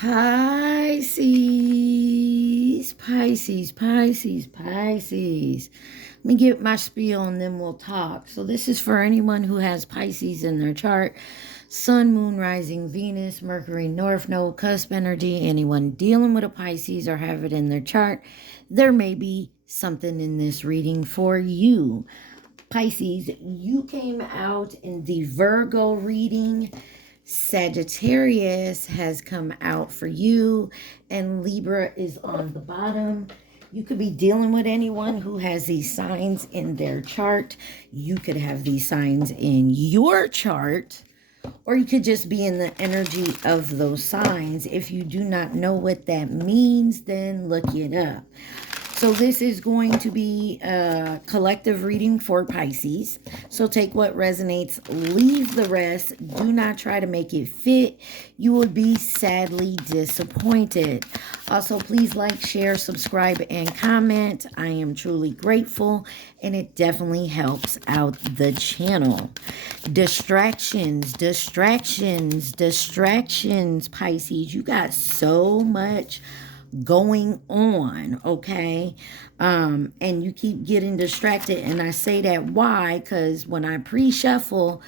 Pisces, Pisces, Pisces, Pisces. Let me get my spiel and then we'll talk. So this is for anyone who has Pisces in their chart. Sun, Moon, Rising, Venus, Mercury, North Node, cusp energy. Anyone dealing with a Pisces or have it in their chart, there may be something in this reading for you. Pisces, you came out in the Virgo reading. Sagittarius has come out for you, and Libra is on the bottom. You could be dealing with anyone who has these signs in their chart. You could have these signs in your chart, or you could just be in the energy of those signs. If you do not know what that means, then look it up. So this is going to be a collective reading for Pisces. So take what resonates, leave the rest. Do not try to make it fit. You will be sadly disappointed. Also, please like, share, subscribe, and comment. I am truly grateful, and it definitely helps out the channel. Distractions, distractions, distractions, Pisces. You got so much going on, okay? And you keep getting distracted, and I say that why? Because when I pre-shuffle,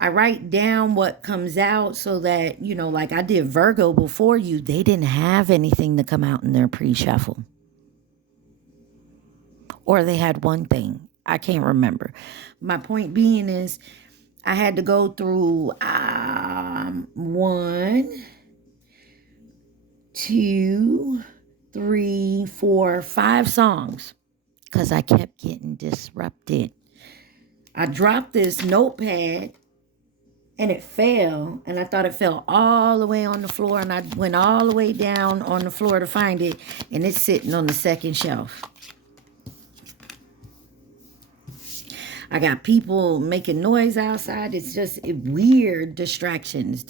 I write down what comes out so that, you know, like I did Virgo before you, they didn't have anything to come out in their pre-shuffle. Or they had one thing. I can't remember. My point being is I had to go through 1, 2, 3, 4, 5 songs because I kept getting disrupted. I dropped this notepad and it fell, and I thought it fell all the way on the floor, and I went all the way down on the floor to find it, and it's sitting on the second shelf. I got people making noise outside. It's just weird distractions.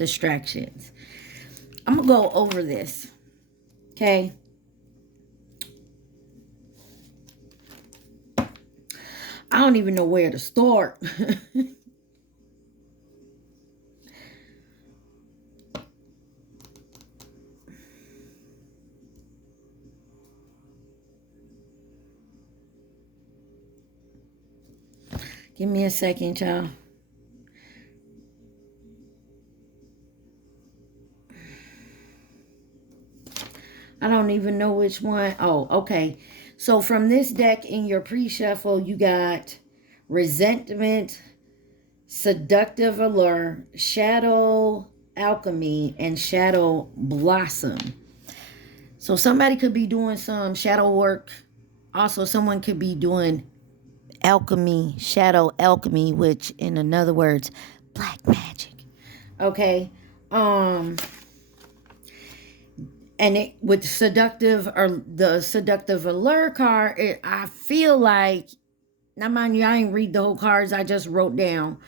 I'm going to go over this. Okay. I don't even know where to start. Give me a second, y'all. I don't even know which one. Oh, okay. So from this deck in your pre-shuffle, you got Resentment, Seductive Allure, Shadow Alchemy, and Shadow Blossom. So somebody could be doing some shadow work. Also, someone could be doing alchemy, shadow alchemy, which in other words, black magic. Okay. And it with seductive or the seductive allure card, I feel like, now mind you, I ain't read the whole cards, I just wrote down.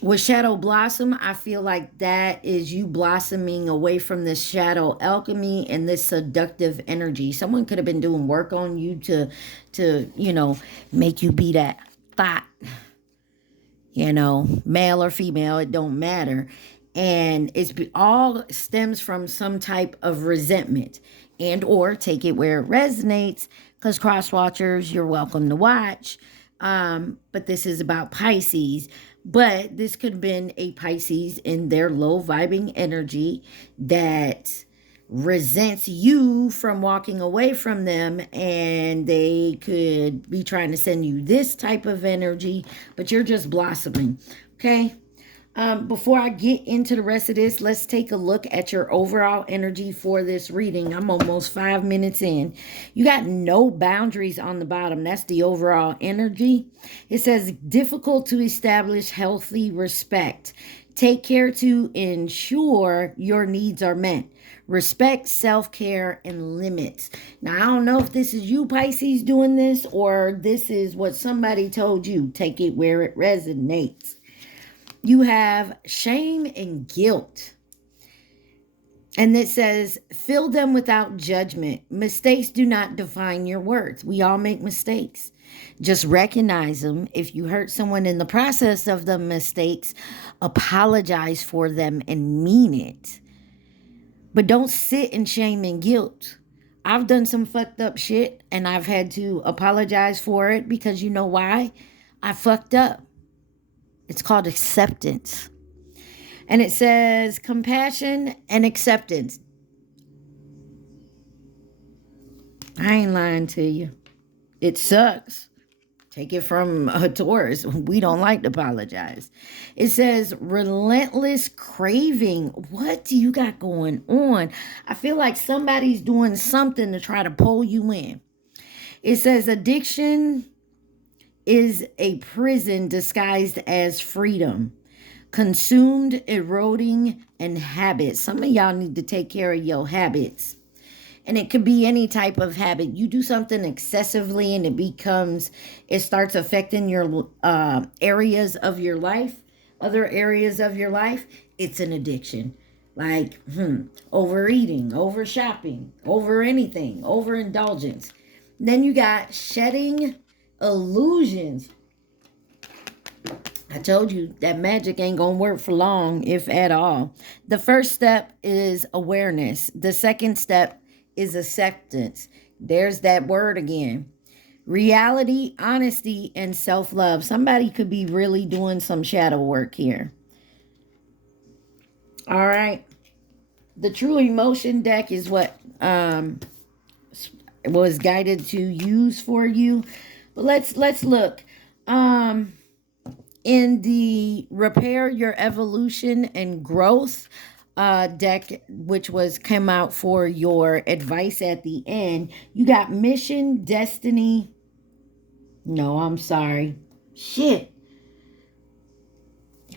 With Shadow Blossom, I feel like that is you blossoming away from this shadow alchemy and this seductive energy. Someone could have been doing work on you to you know, make you be that thought, you know, male or female, it don't matter. And it's all stems from some type of resentment, and or take it where it resonates, because cross watchers, you're welcome to watch. But this is about Pisces. But this could have been a Pisces in their low vibing energy that resents you from walking away from them, and they could be trying to send you this type of energy, but you're just blossoming. Okay. Before I get into the rest of this, let's take a look at your overall energy for this reading. I'm almost 5 minutes in. You got no boundaries on the bottom. That's the overall energy. It says difficult to establish healthy respect. Take care to ensure your needs are met. Respect, self-care, and limits. Now, I don't know if this is you, Pisces, doing this, or this is what somebody told you. Take it where it resonates. You have shame and guilt. And it says, fill them without judgment. Mistakes do not define your worth. We all make mistakes. Just recognize them. If you hurt someone in the process of the mistakes, apologize for them and mean it. But don't sit in shame and guilt. I've done some fucked up shit and I've had to apologize for it because you know why? I fucked up. It's called acceptance. And it says compassion and acceptance. I ain't lying to you. It sucks. Take it from a Taurus. We don't like to apologize. It says relentless craving. What do you got going on? I feel like somebody's doing something to try to pull you in. It says addiction is a prison disguised as freedom. Consumed, eroding, and habits. Some of y'all need to take care of your habits. And it could be any type of habit. You do something excessively and it starts affecting your areas of your life, other areas of your life. It's an addiction. Like overeating, over shopping, over anything, overindulgence. Then you got shedding illusions. I told you that magic ain't gonna work for long, if at all. The first step is awareness. The second step is acceptance. There's that word again. Reality, honesty, and self-love. Somebody could be really doing some shadow work here. All right. The true emotion deck is what was guided to use for you. But let's look. In the repair your evolution and growth deck, which came out for your advice at the end, you got mission, destiny. No, I'm sorry. Shit.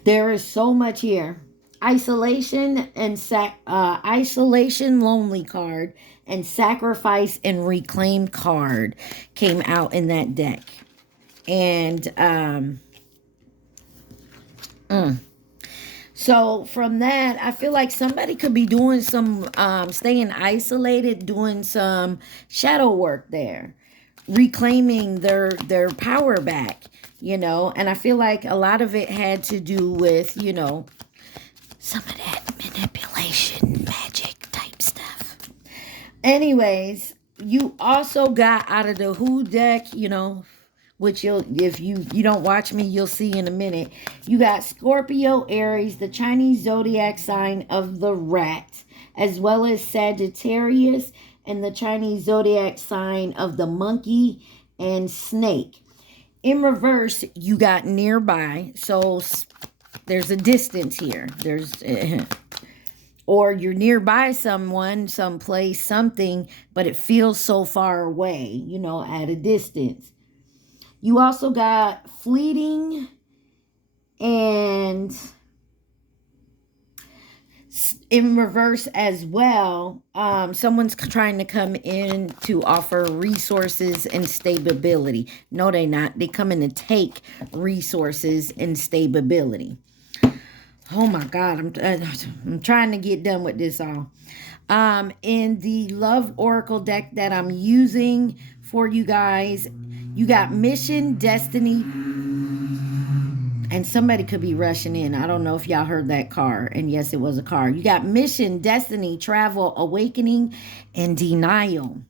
There is so much here. Isolation and isolation, lonely card, and sacrifice and reclaim card came out in that deck. And so from that, I feel like somebody could be doing some staying isolated, doing some shadow work there, reclaiming their power back, and I feel like a lot of it had to do with, some of that manipulation, magic type stuff. Anyways, you also got out of the Who deck, which if you don't watch me, you'll see in a minute. You got Scorpio, Aries, the Chinese zodiac sign of the rat, as well as Sagittarius and the Chinese zodiac sign of the monkey and snake. In reverse, you got nearby. So there's a distance here. Or you're nearby someone, someplace, something, but it feels so far away, at a distance. You also got fleeting and in reverse as well. Someone's trying to come in to offer resources and stability. No, they're not. They come in to take resources and stability. Oh my God, I'm trying to get done with this all. In the Love Oracle deck that I'm using for you guys, you got mission, destiny, and somebody could be rushing in. I don't know if y'all heard that car. And yes, it was a car. You got mission, destiny, travel, awakening, and denial.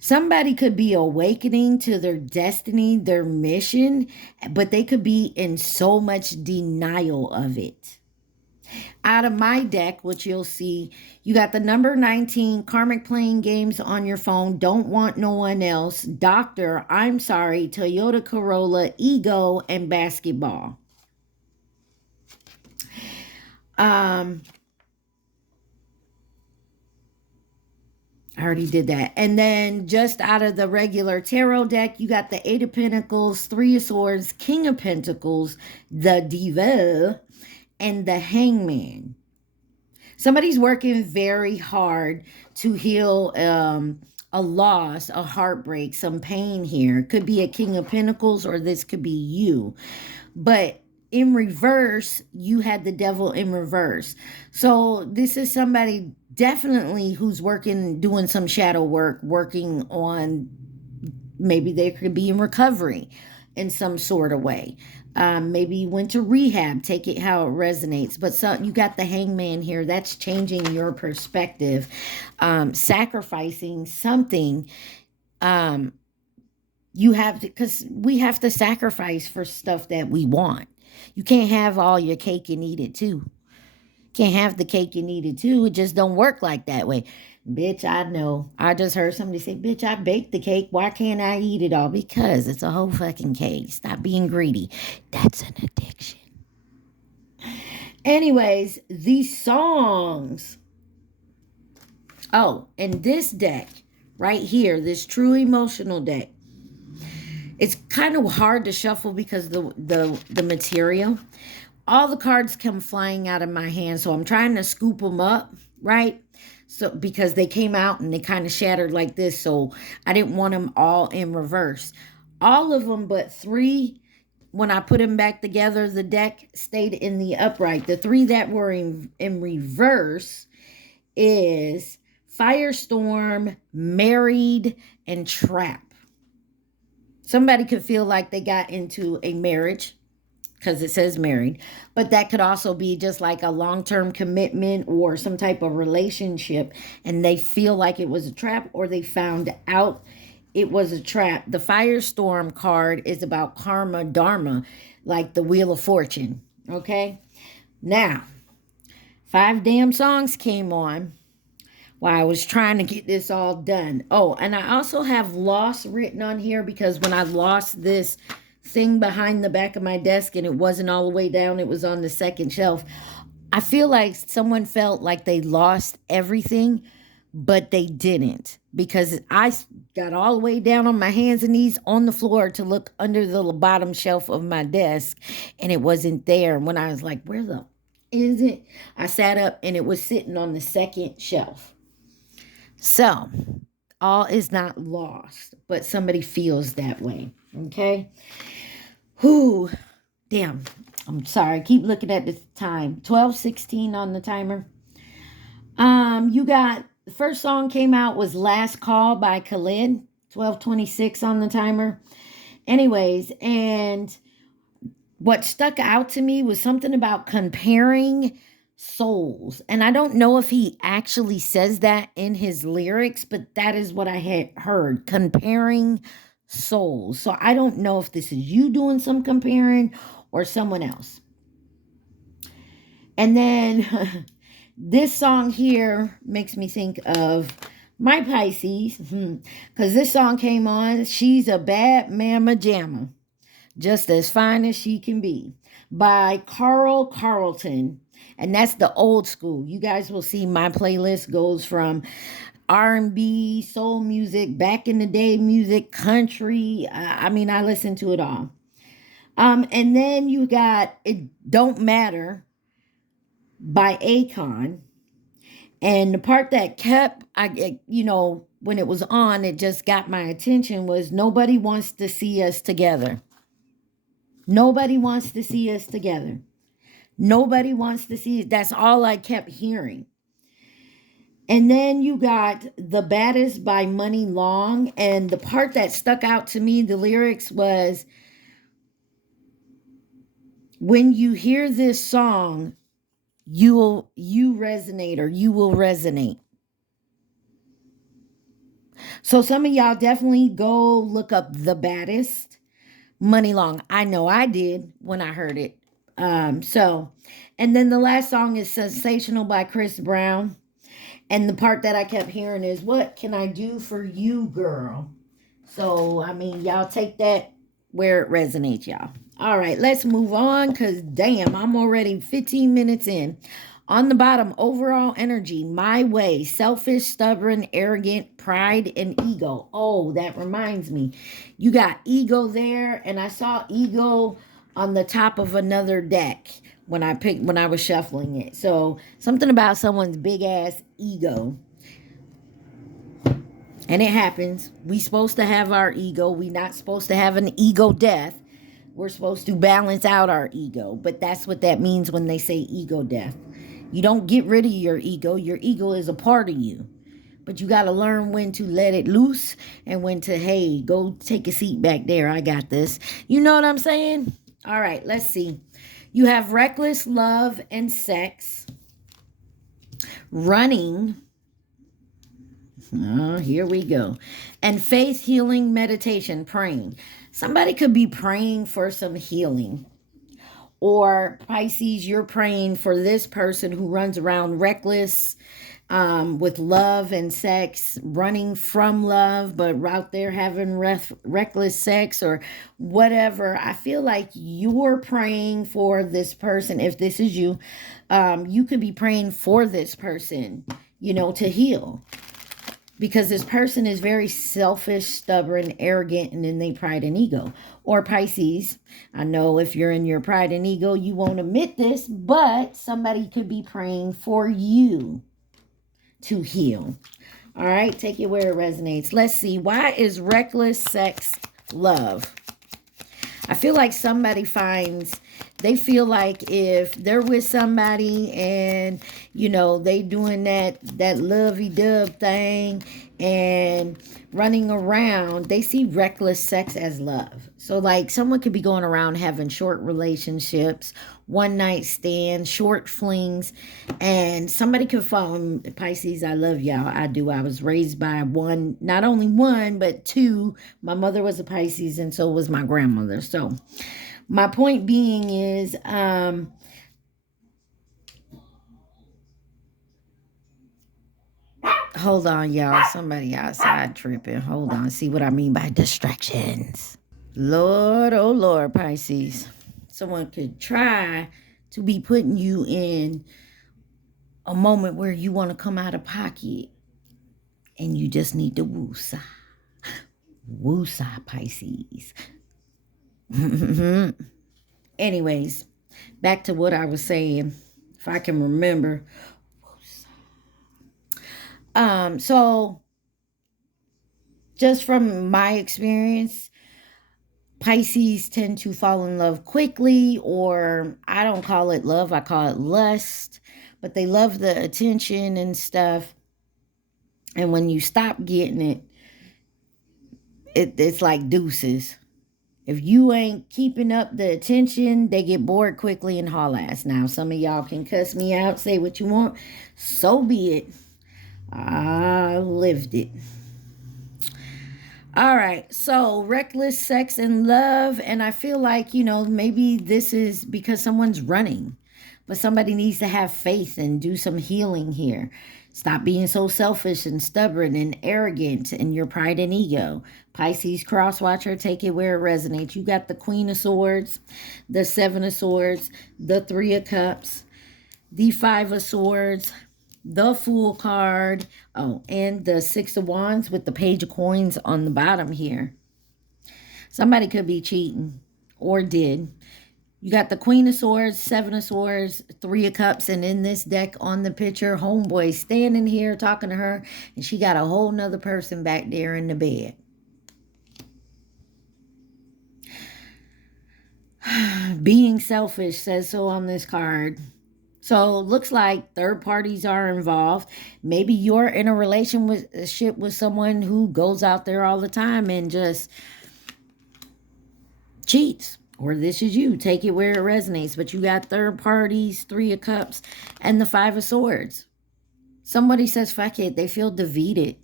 Somebody could be awakening to their destiny, their mission, but they could be in so much denial of it. Out of my deck, which you'll see, you got the number 19, karmic playing games on your phone, don't want no one else, doctor, I'm sorry, Toyota Corolla, ego, and basketball. I already did that. And then just out of the regular tarot deck, you got the Eight of Pentacles, Three of Swords, King of Pentacles, the Diva, and the Hangman. Somebody's working very hard to heal a loss, a heartbreak, some pain here. It could be a King of Pentacles or this could be you. But in reverse, you had the Devil in reverse. So this is somebody definitely who's doing some shadow work, working on Maybe they could be in recovery in some sort of way. Maybe you went to rehab. Take it how it resonates. But so you got the hangman here. That's changing your perspective, sacrificing something. Um, you have to, because we have to sacrifice for stuff that we want. You can't have all your cake and eat it too. Can't have the cake and eat it too. It just don't work like that way. Bitch, I know. I just heard somebody say, bitch, I baked the cake. Why can't I eat it all? Because it's a whole fucking cake. Stop being greedy. That's an addiction. Anyways, these songs. Oh, and this deck right here, this true emotional deck. It's kind of hard to shuffle because the material. All the cards come flying out of my hand, so I'm trying to scoop them up, right? So because they came out and they kind of shattered like this, so I didn't want them all in reverse. All of them but 3, when I put them back together, the deck stayed in the upright. The 3 that were in reverse is Firestorm, Married, and Trap. Somebody could feel like they got into a marriage because it says married, but that could also be just like a long-term commitment or some type of relationship, and they feel like it was a trap, or they found out it was a trap. The Firestorm card is about karma, dharma, like the Wheel of Fortune. Okay, now 5 damn songs came on while I was trying to get this all done. Oh, and I also have loss written on here because when I lost this thing behind the back of my desk and it wasn't all the way down, it was on the second shelf. I feel like someone felt like they lost everything, but they didn't, because I got all the way down on my hands and knees on the floor to look under the bottom shelf of my desk, and it wasn't there. When I was like, where the is it? I sat up and it was sitting on the second shelf. So, all is not lost, but somebody feels that way. Okay? Whew. Damn. I'm sorry. I keep looking at the time. 12:16 on the timer. You got the first song came out was Last Call by Khalid. 12:26 on the timer. Anyways, and what stuck out to me was something about comparing souls. And I don't know if he actually says that in his lyrics, but that is what I had heard. Comparing souls. So I don't know if this is you doing some comparing or someone else. And then this song here makes me think of my Pisces, because this song came on. She's a Bad Mama Jamma, just as fine as she can be, by Carl Carlton. And that's the old school. You guys will see my playlist goes from R&B, soul music, back in the day music, country. I mean, I listen to it all. And then you got It Don't Matter by Akon. And the part that kept, when it was on, it just got my attention was nobody wants to see us together. Nobody wants to see us together. Nobody wants to see. That's all I kept hearing. And then you got The Baddest by Money Long. And the part that stuck out to me, the lyrics was, when you hear this song, you resonate, or you will resonate. So some of y'all definitely go look up The Baddest, Money Long. I know I did when I heard it. And then the last song is Sensational by Chris Brown. And the part that I kept hearing is, what can I do for you, girl? So, I mean, y'all take that where it resonates, y'all. All right, let's move on, because damn, I'm already 15 minutes in. On the bottom, overall energy, my way, selfish, stubborn, arrogant, pride, and ego. Oh, that reminds me. You got ego there, and I saw ego on the top of another deck when I was shuffling it. So something about someone's big ass ego. And it happens. We supposed to have our ego. We not supposed to have an ego death. We're supposed to balance out our ego. But that's what that means when they say ego death. You don't get rid of your ego. Your ego is a part of you. But you got to learn when to let it loose and when to, hey, go take a seat back there. I got this. You know what I'm saying? All right, let's see. You have reckless love and sex, running. Oh, here we go. And faith, healing, meditation, praying. Somebody could be praying for some healing. Or Pisces, you're praying for this person who runs around reckless, with love and sex, running from love, but out there having reckless sex or whatever. I feel like you're praying for this person. If this is you, you could be praying for this person, to heal. Because this person is very selfish, stubborn, arrogant, and in their pride and ego. Or Pisces, I know if you're in your pride and ego, you won't admit this, but somebody could be praying for you to heal. All right, take it where it resonates. Let's see. Why is reckless sex love? I feel like they feel like if they're with somebody and, they doing that lovey-dove thing and running around, they see reckless sex as love. So like someone could be going around having short relationships, one night stands, short flings, and somebody could fall in Pisces. I love y'all. I do. I was raised by not only one, but two. My mother was a Pisces and so was my grandmother. So my point being is, hold on, y'all. Somebody outside tripping. Hold on. See what I mean by distractions. Lord, oh Lord, Pisces. Someone could try to be putting you in a moment where you want to come out of pocket and you just need to woosah. Woosah, Pisces. Anyways, back to what I was saying, if I can remember. So just from my experience, Pisces tend to fall in love quickly, or I don't call it love, I call it lust, but they love the attention and stuff. And when you stop getting it's like deuces. If you ain't keeping up the attention, they get bored quickly and haul ass. Now, some of y'all can cuss me out, say what you want. So be it. I lived it. All right. So reckless sex and love. And I feel like, maybe this is because someone's running. But somebody needs to have faith and do some healing here. Stop being so selfish and stubborn and arrogant in your pride and ego. Pisces cross watcher, take it where it resonates. You got the Queen of Swords, the Seven of Swords, the Three of Cups, the Five of Swords, the Fool card, and the Six of Wands with the Page of Coins on the bottom here. Somebody could be cheating or did. You got the Queen of Swords, Seven of Swords, Three of Cups, and in this deck on the picture, homeboy standing here talking to her, and she got a whole nother person back there in the bed. Being selfish says so on this card. So looks like third parties are involved. Maybe you're in a relationship with someone who goes out there all the time and just cheats. Or this is you. Take it where it resonates. But you got third parties, Three of Cups, and the Five of Swords. Somebody says, fuck it. They feel defeated.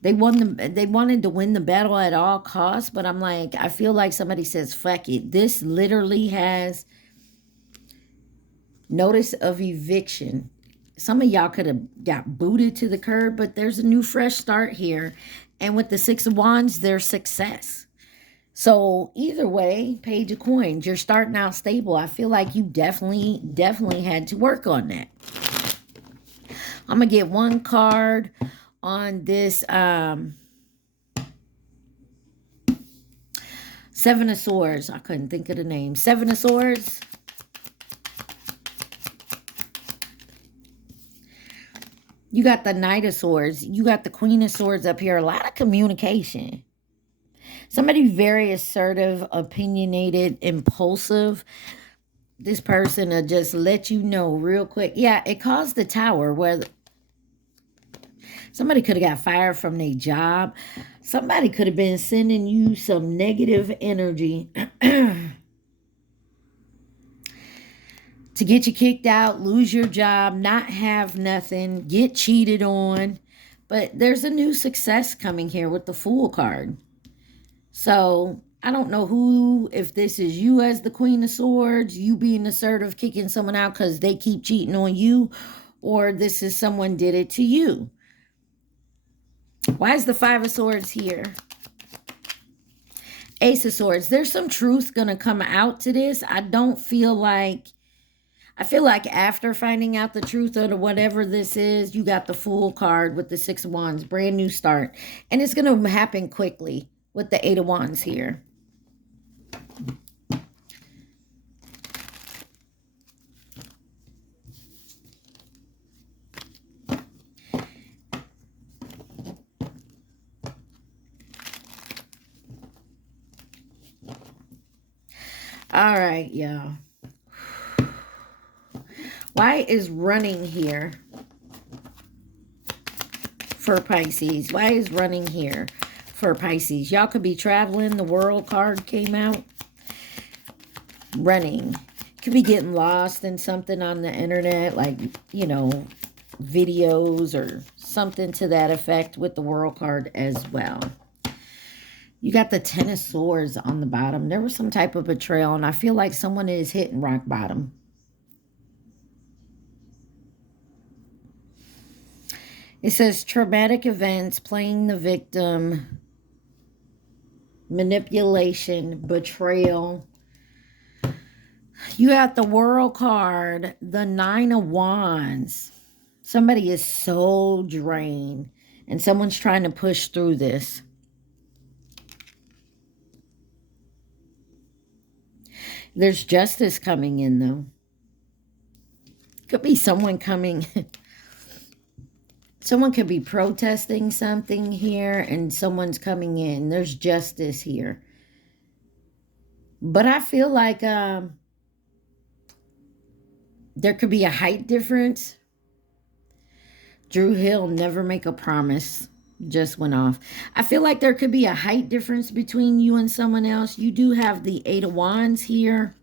They wanted to win the battle at all costs. But I'm like, I feel like somebody says, fuck it. This literally has notice of eviction. Some of y'all could have got booted to the curb. But there's a new fresh start here. And with the Six of Wands, there's success. So either way, Page of Coins, you're starting out stable. I feel like you definitely had to work on that. I'm going to get one card on this Seven of Swords. I couldn't think of the name. Seven of Swords. You got the Knight of Swords. You got the Queen of Swords up here. A lot of communication. Somebody very assertive, opinionated, impulsive. This person will just let you know real quick. Yeah, it caused the Tower where Somebody could have got fired from their job. Somebody could have been sending you some negative energy to get you kicked out, lose your job, not have nothing, get cheated on. But there's a new success coming here with the Fool card. So I don't know who, if this is you as the Queen of Swords, you being assertive, kicking someone out because they keep cheating on you, or this is someone did it to you. Why is the Five of Swords here? Ace of Swords. There's some truth going to come out to this. I feel like after finding out the truth of whatever this is, you got the Fool card with the Six of Wands. Brand new start. And it's going to happen quickly with the Eight of Wands here. All right, y'all. Why is running here for Pisces? Why is running here for Pisces? Y'all could be traveling. The World card came out. Running. Could be getting lost in something on the internet, like, you know, videos or something to that effect with the World card as well. You got the Ten of Swords on the bottom. There was some type of betrayal, and I feel like someone is hitting rock bottom. It says traumatic events, playing the victim, manipulation, betrayal. You got the World card, the Nine of Wands. Somebody is so drained, and someone's trying to push through this. There's justice coming in, though. Could be someone coming. Someone could be protesting something here, and someone's coming in. There's justice here. But I feel like there could be a height difference. Drew Hill, never make a promise. Just went off. I feel like there could be a height difference between you and someone else. You do have the Eight of Wands here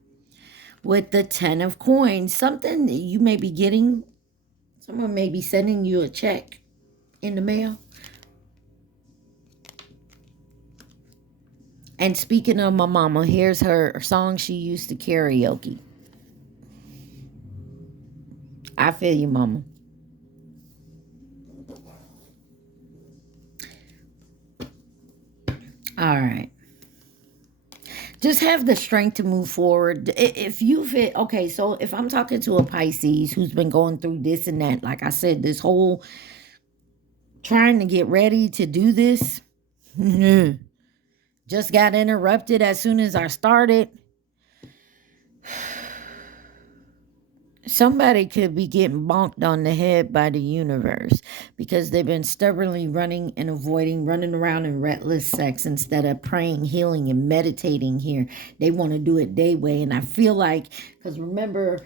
with the Ten of Coins. Something that you may be getting. Someone may be sending you a check in the mail. And speaking of my mama, here's her song she used to karaoke. I feel you, mama. All right. Just have the strength to move forward. If you fit, okay, so if I'm talking to a Pisces who's been going through this and that, like I said, this whole trying to get ready to do this, just got interrupted as soon as I started. Somebody could be getting bonked on the head by the universe because they've been stubbornly running and avoiding, running around in reckless sex instead of praying, healing, and meditating here. They want to do it their way. And I feel like, because remember,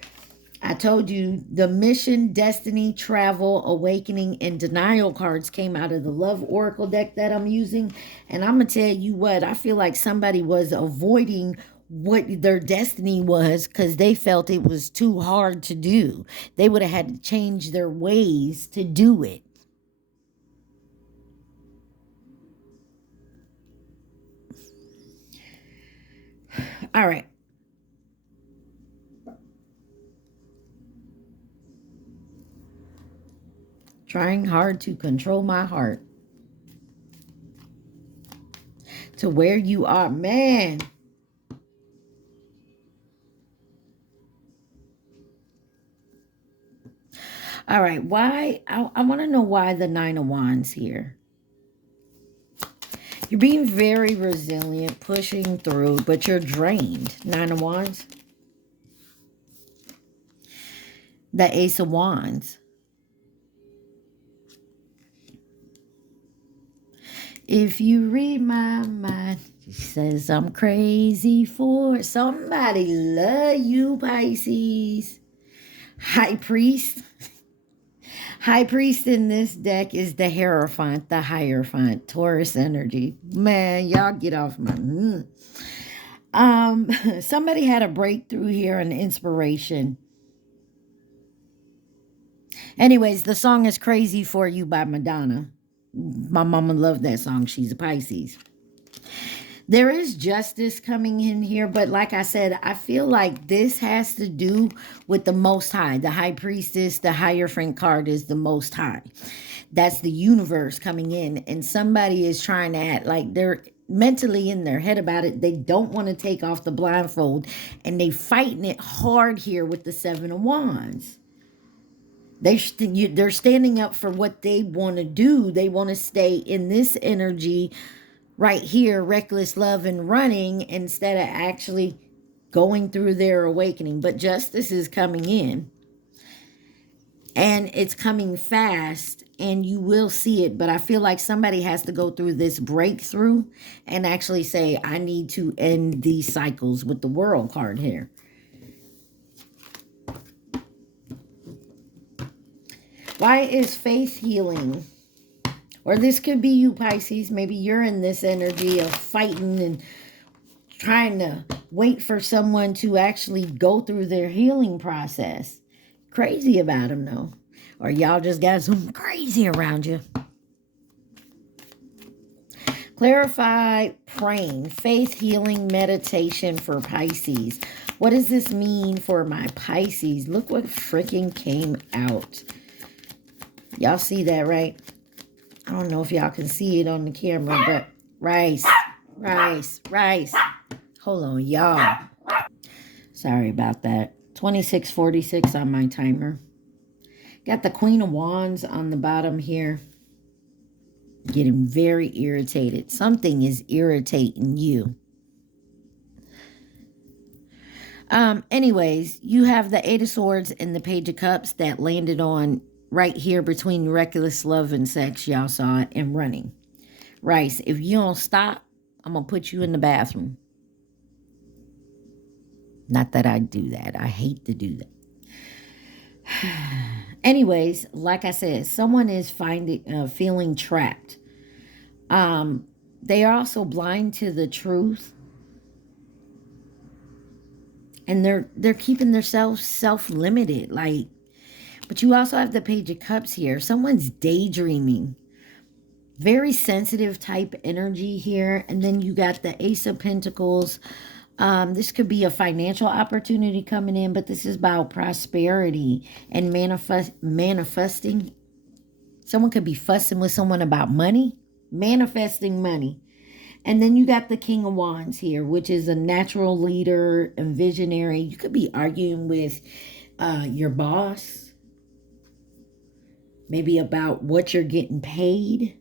I told you the mission, destiny, travel, awakening, and denial cards came out of the Love Oracle deck that I'm using. And I'm going to tell you what, I feel like somebody was avoiding what their destiny was because they felt it was too hard to do. They would have had to change their ways to do it. All right. Trying hard to control my heart. To where you are, man. All right, why? I want to know why the Nine of Wands here. You're being very resilient, pushing through, but you're drained. Nine of Wands. The Ace of Wands. If you read my mind, it says I'm crazy for somebody. Love you, Pisces. High Priest. High Priest in this deck is the Hierophant, the Hierophant, Taurus energy. Man, y'all get off my... Somebody had a breakthrough here, an inspiration. Anyways, the song is Crazy for You by Madonna. My mama loved that song. She's a Pisces. There is justice coming in here, but like I said, I feel like this has to do with the Most High. The High Priestess, the Hierophant card is the Most High. That's the universe coming in, and somebody is trying to act like they're mentally in their head about it. They don't want to take off the blindfold, and they fighting it hard here with the Seven of Wands. They're standing up for what they want to do. They want to stay in this energy right here, reckless love and running, instead of actually going through their awakening. But justice is coming in, and it's coming fast, and you will see it. But I feel like somebody has to go through this breakthrough and actually say, I need to end these cycles, with the World card here. Why is faith healing? Or this could be you, Pisces. Maybe you're in this energy of fighting and trying to wait for someone to actually go through their healing process. Crazy about them, though. Or y'all just got some crazy around you. Clarify praying, faith healing meditation for Pisces. What does this mean for my Pisces? Look what freaking came out. Y'all see that, right? I don't know if y'all can see it on the camera, but rice. Hold on, y'all. Sorry about that. 26:46 on my timer. Got the Queen of Wands on the bottom here. Getting very irritated. Something is irritating you. Anyways, you have the Eight of Swords and the Page of Cups that landed on right here between reckless love and sex. Y'all saw it, and running. Rice, if you don't stop, I'm going to put you in the bathroom. Not that I do that. I hate to do that. Anyways, like I said, someone is feeling trapped. They are also blind to the truth. And they're keeping themselves self-limited. Like, but you also have the Page of Cups here. Someone's daydreaming. Very sensitive type energy here. And then you got the Ace of Pentacles. This could be a financial opportunity coming in, but this is about prosperity and manifesting. Someone could be fussing with someone about money, manifesting money. And then you got the King of Wands here, which is a natural leader and visionary. You could be arguing with your boss, maybe about what you're getting paid.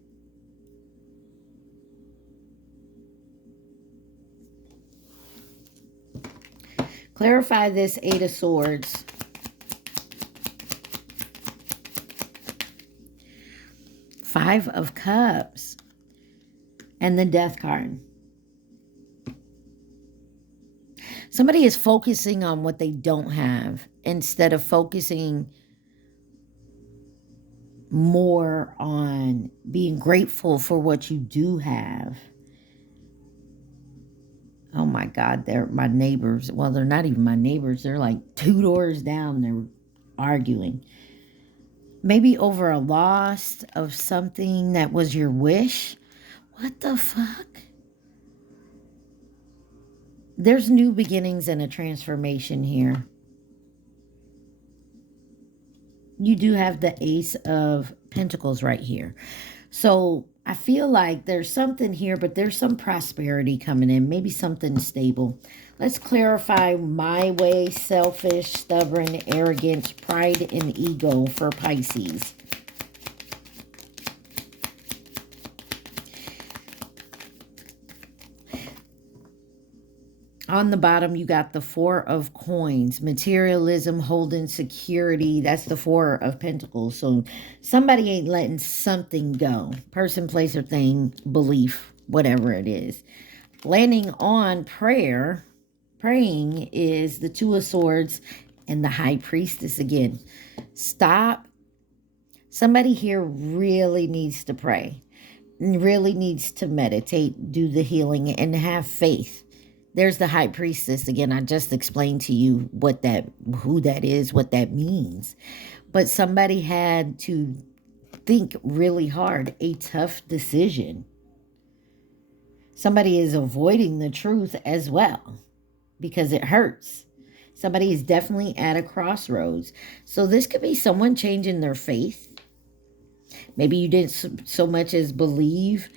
Clarify this Eight of Swords. Five of Cups. And the Death card. Somebody is focusing on what they don't have instead of focusing more on being grateful for what you do have. Oh my God, they're my neighbors. Well, they're not even my neighbors. They're like 2 doors down. They're arguing. Maybe over a loss of something that was your wish. What the fuck? There's new beginnings and a transformation here. You do have the Ace of Pentacles right here. So I feel like there's something here, but there's some prosperity coming in. Maybe something stable. Let's clarify my way, selfish, stubborn, arrogant, pride, and ego for Pisces. On the bottom, you got the Four of Coins, materialism, holding security. That's the Four of Pentacles. So somebody ain't letting something go. Person, place, or thing, belief, whatever it is. Landing on prayer, praying is the Two of Swords and the High Priestess again. Stop Somebody here really needs to pray, really needs to meditate, do the healing, and have faith. There's the high priestess again. I just explained to you who that is, what that means. But somebody had to think really hard, a tough decision. Somebody is avoiding the truth as well because it hurts. Somebody is definitely at a crossroads. So this could be someone changing their faith. Maybe you didn't so much as believe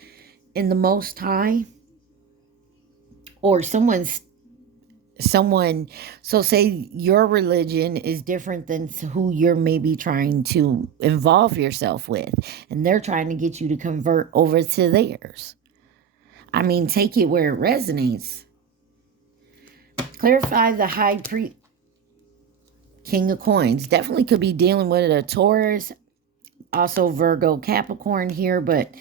in the Most High, or someone, so say your religion is different than who you're maybe trying to involve yourself with, and they're trying to get you to convert over to theirs. I mean, take it where it resonates. Clarify the high priest, King of Coins. Definitely could be dealing with a Taurus, also Virgo, Capricorn here, but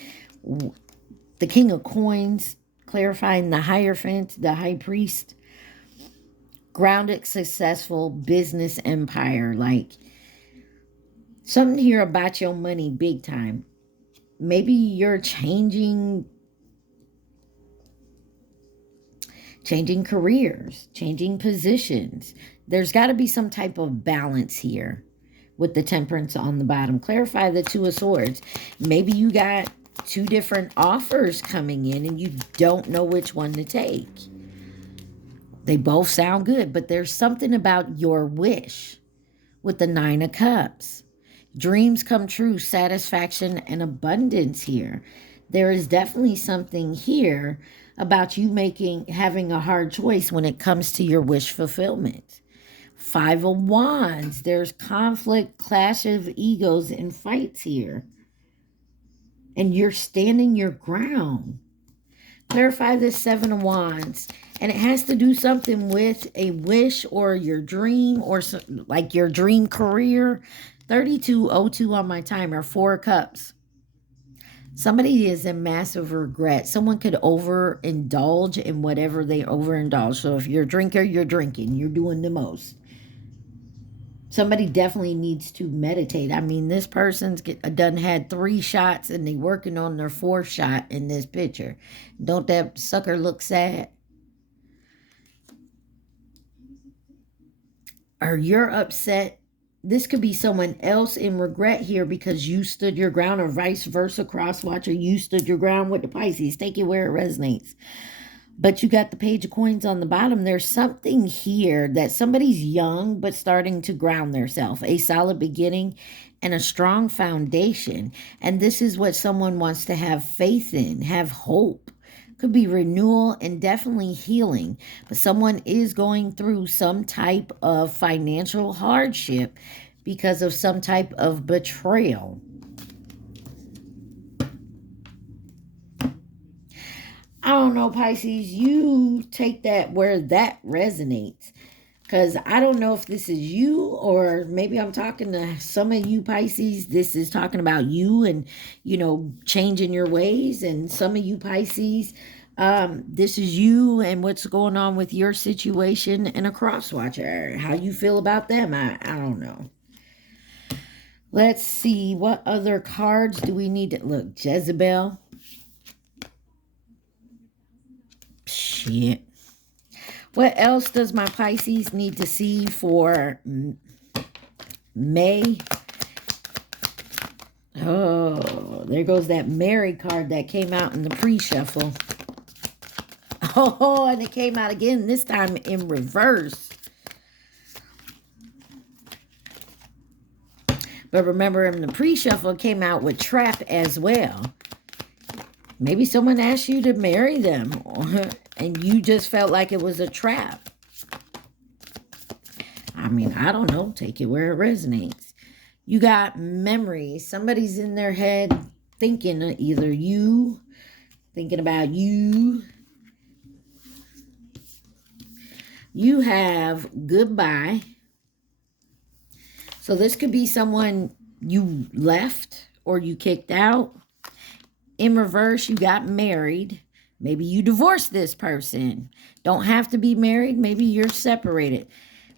the King of Coins, clarifying the Hierophant, the High Priest, grounded, successful business empire. Like something here about your money big time. Maybe you're changing careers, changing positions. There's got to be some type of balance here with the Temperance on the bottom. Clarify the Two of Swords. Maybe you got two different offers coming in and you don't know which one to take. They both sound good, but there's something about your wish with the Nine of Cups. Dreams come true, satisfaction and abundance here. There is definitely something here about you having a hard choice when it comes to your wish fulfillment. Five of Wands. There's conflict, clash of egos, and fights here. And you're standing your ground. Clarify the Seven of Wands. And it has to do something with a wish or your dream, or like your dream career. 3202 on my timer. Four of Cups. Somebody is in massive regret. Someone could overindulge in whatever they overindulge. So if you're a drinker, you're drinking. You're doing the most. Somebody definitely needs to meditate. I mean, this person's done had 3 shots and they working on their 4th shot in this picture. Don't that sucker look sad? Or you're upset. This could be someone else in regret here because you stood your ground, or vice versa, cross-watcher. You stood your ground with the Pisces. Take it where it resonates. But you got the Page of Coins on the bottom. There's something here that somebody's young but starting to ground themselves. A solid beginning and a strong foundation. And this is what someone wants to have faith in, have hope. Could be renewal and definitely healing. But someone is going through some type of financial hardship because of some type of betrayal. I don't know, Pisces. You take that where that resonates. Because I don't know if this is you, or maybe I'm talking to some of you Pisces. This is talking about you and, changing your ways. And some of you Pisces, this is you and what's going on with your situation, and a cross-watcher. How you feel about them, I don't know. Let's see. What other cards do we need to look? Jezebel. Shit. What else does my Pisces need to see for May? Oh, there goes that Mary card that came out in the pre-shuffle. Oh, and it came out again, this time in reverse. But remember, in the pre-shuffle, it came out with trap as well. Maybe someone asked you to marry them, and you just felt like it was a trap. I mean, I don't know. Take it where it resonates. You got memories. Somebody's in their head thinking either you, thinking about you. You have goodbye. So this could be someone you left or you kicked out. In reverse, you got married. Maybe you divorced this person. Don't have to be married. Maybe you're separated.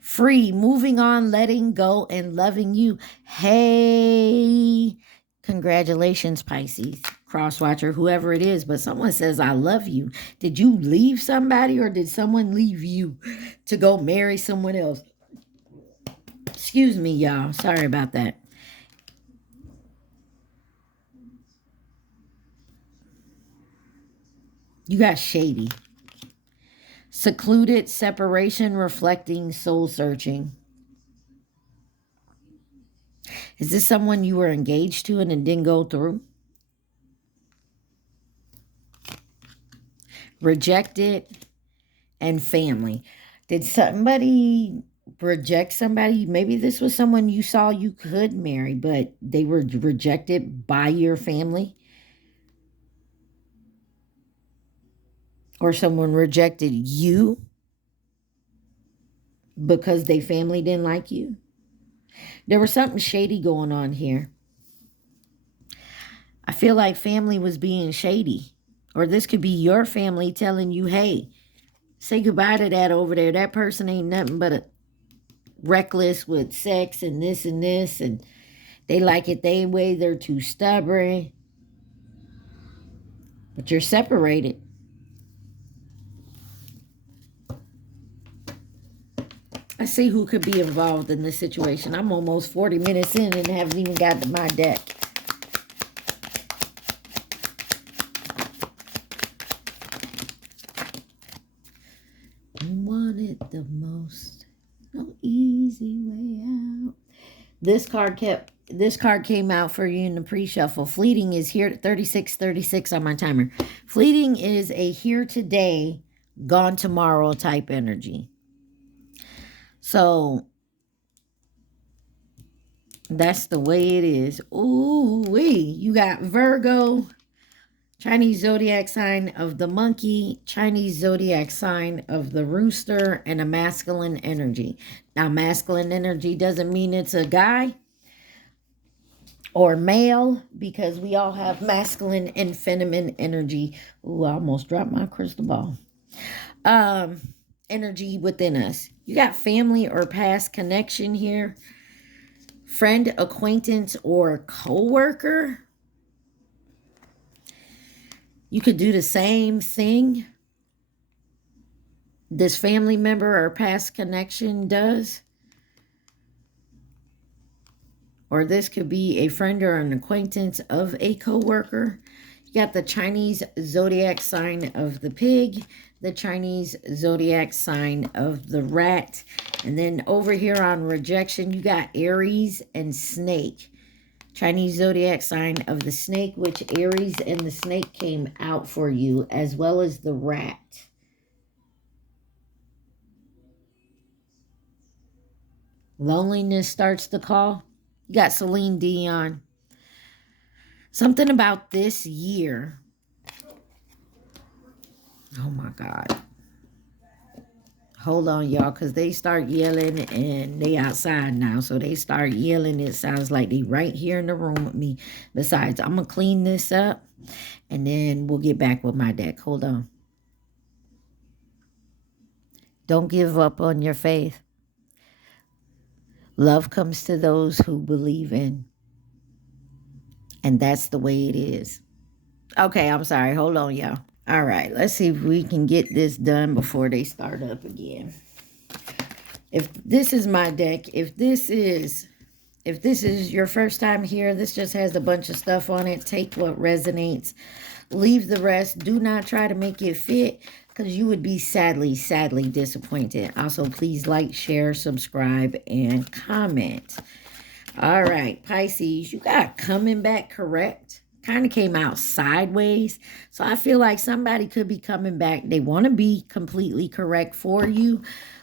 Free, moving on, letting go, and loving you. Hey, congratulations, Pisces, crosswatcher, whoever it is. But someone says, I love you. Did you leave somebody or did someone leave you to go marry someone else? Excuse me, y'all. Sorry about that. You got shady. Secluded, separation, reflecting, soul searching. Is this someone you were engaged to and it didn't go through? Rejected and family. Did somebody reject somebody? Maybe this was someone you saw you could marry, but they were rejected by your family. Or someone rejected you because their family didn't like you. There was something shady going on here. I feel like family was being shady. Or this could be your family telling you, hey, say goodbye to that over there. That person ain't nothing but a reckless with sex and this and this. And they like it their way. They're too stubborn. But you're separated. I see who could be involved in this situation. I'm almost 40 minutes in and haven't even got to my deck. You want it the most. No easy way out. This card came out for you in the pre-shuffle. Fleeting is here at 36:36 on my timer. Fleeting is a here today, gone tomorrow type energy. So that's the way it is. Ooh wee. You got Virgo, Chinese zodiac sign of the monkey, Chinese zodiac sign of the rooster, and a masculine energy. Now, masculine energy doesn't mean it's a guy or male, because we all have masculine and feminine energy. Ooh, I almost dropped my crystal ball. Energy within us. You got family or past connection here. Friend, acquaintance, or co-worker. You could do the same thing this family member or past connection does. Or this could be a friend or an acquaintance of a co-worker. You got the Chinese zodiac sign of the pig, the Chinese zodiac sign of the rat. And then over here on rejection, you got Aries and snake. Chinese zodiac sign of the snake, which Aries and the snake came out for you, as well as the rat. Loneliness starts to call. You got Celine Dion. Something about this year. Oh my God. Hold on, y'all, because they start yelling and they outside now. So they start yelling. It sounds like they right here in the room with me. Besides, I'm going to clean this up and then we'll get back with my deck. Hold on. Don't give up on your faith. Love comes to those who believe in. And that's the way it is. Okay, I'm sorry. Hold on, y'all. All right, let's see if we can get this done before they start up again. If this is my deck, if this is your first time here, this just has a bunch of stuff on it. Take what resonates. Leave the rest. Do not try to make it fit, because you would be sadly, sadly disappointed. Also, please like, share, subscribe, and comment. All right, Pisces, you got coming back correct. Kind of came out sideways. So I feel like somebody could be coming back. They want to be completely correct for you.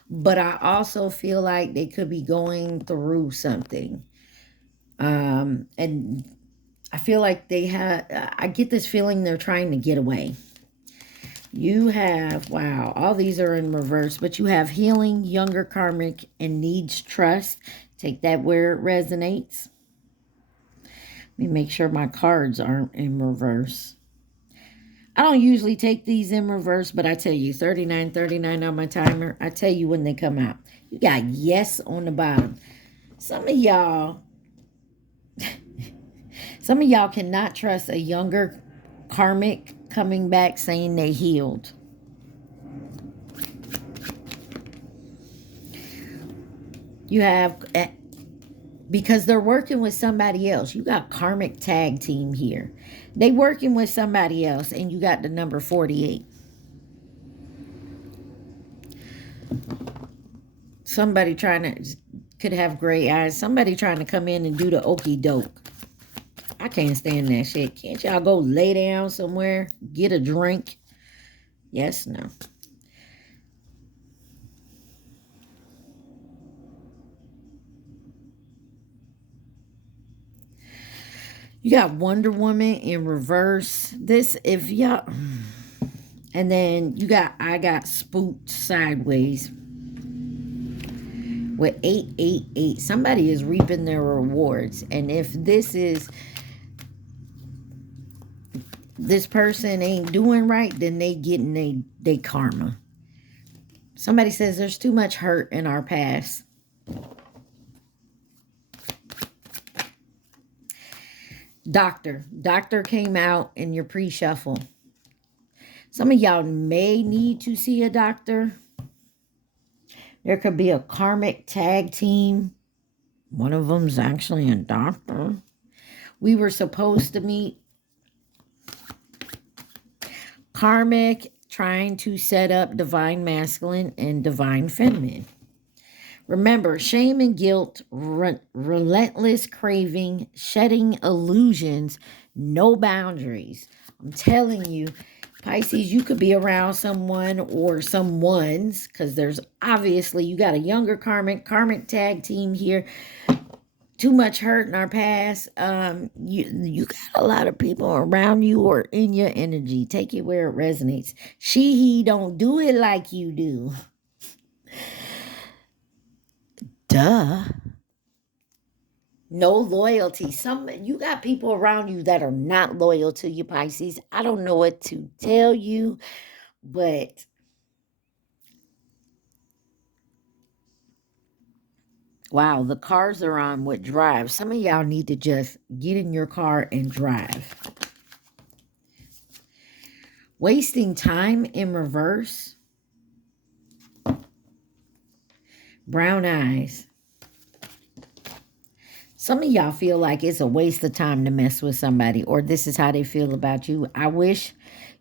But I also feel like they could be going through something. And I feel like they have, I get this feeling they're trying to get away. You have, wow, all these are in reverse. But you have healing, younger karmic, and needs trust. Take that where it resonates. Let me make sure my cards aren't in reverse. I don't usually take these in reverse, but I tell you, 39:39 on my timer. I tell you when they come out. You got yes on the bottom. Some of y'all Some of y'all cannot trust a younger karmic coming back saying they healed. You have, because they're working with somebody else. You got karmic tag team here. They working with somebody else, and you got the number 48. Somebody trying to, could have gray eyes. Somebody trying to come in and do the okey doke. I can't stand that shit. Can't y'all go lay down somewhere, get a drink? Yes, no. You got Wonder Woman in reverse. This, if y'all, and then you got, I got spooked sideways with 888. Somebody is reaping their rewards. And if this is, this person ain't doing right, then they getting they karma. Somebody says there's too much hurt in our past. Doctor came out in your pre-shuffle. Some of y'all may need to see a doctor. There could be a karmic tag team. One of them's actually a doctor. We were supposed to meet. Karmic trying to set up divine masculine and divine feminine. Remember, shame and guilt, relentless craving, shedding illusions, no boundaries. I'm telling you, Pisces, you could be around someone or someone's, because there's obviously, you got a younger karmic tag team here. Too much hurt in our past. You got a lot of people around you or in your energy. Take it where it resonates. He don't do it like you do. Duh. No loyalty. You got people around you that are not loyal to you, Pisces. I don't know what to tell you, but wow, the cars are on with drive. Some of y'all need to just get in your car and drive. Wasting time in reverse. Brown eyes. Some of y'all feel like it's a waste of time to mess with somebody, or this is how they feel about you. I wish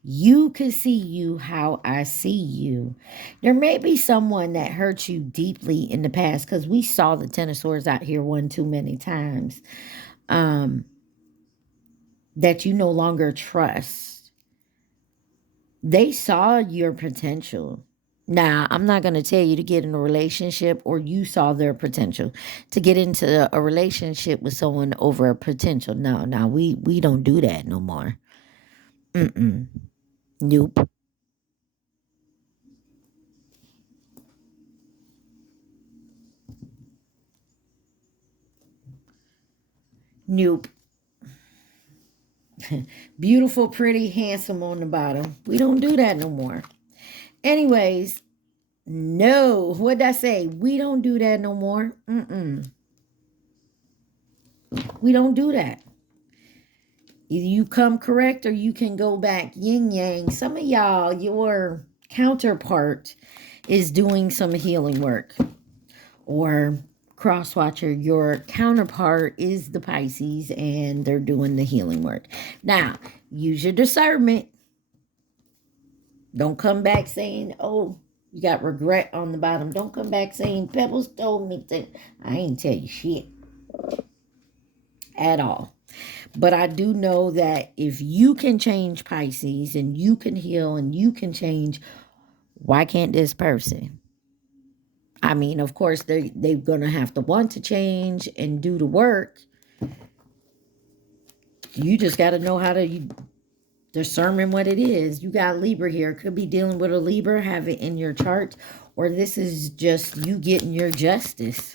you could see you how I see you. There may be someone that hurt you deeply in the past, because we saw the Ten of Swords out here one too many times, that you no longer trust. They saw your potential. Now, I'm not going to tell you to get in a relationship, or you saw their potential to get into a relationship with someone over a potential. No, we don't do that no more. Nope. Nope. Beautiful, pretty, handsome on the bottom. We don't do that no more. Anyways, no. What'd I say? We don't do that no more. We don't do that. Either you come correct or you can go back yin yang. Some of y'all, your counterpart is doing some healing work. Or crosswatcher, your counterpart is the Pisces and they're doing the healing work. Now, use your discernment. Don't come back saying, oh, you got regret on the bottom. Don't come back saying, Pebbles told me to. I ain't tell you shit at all. But I do know that if you can change, Pisces, and you can heal and you can change, why can't this person? I mean, of course, they're going to have to want to change and do the work. You just got to know how to discern what it is. You got Libra here. Could be dealing with a Libra, have it in your chart, or this is just you getting your justice.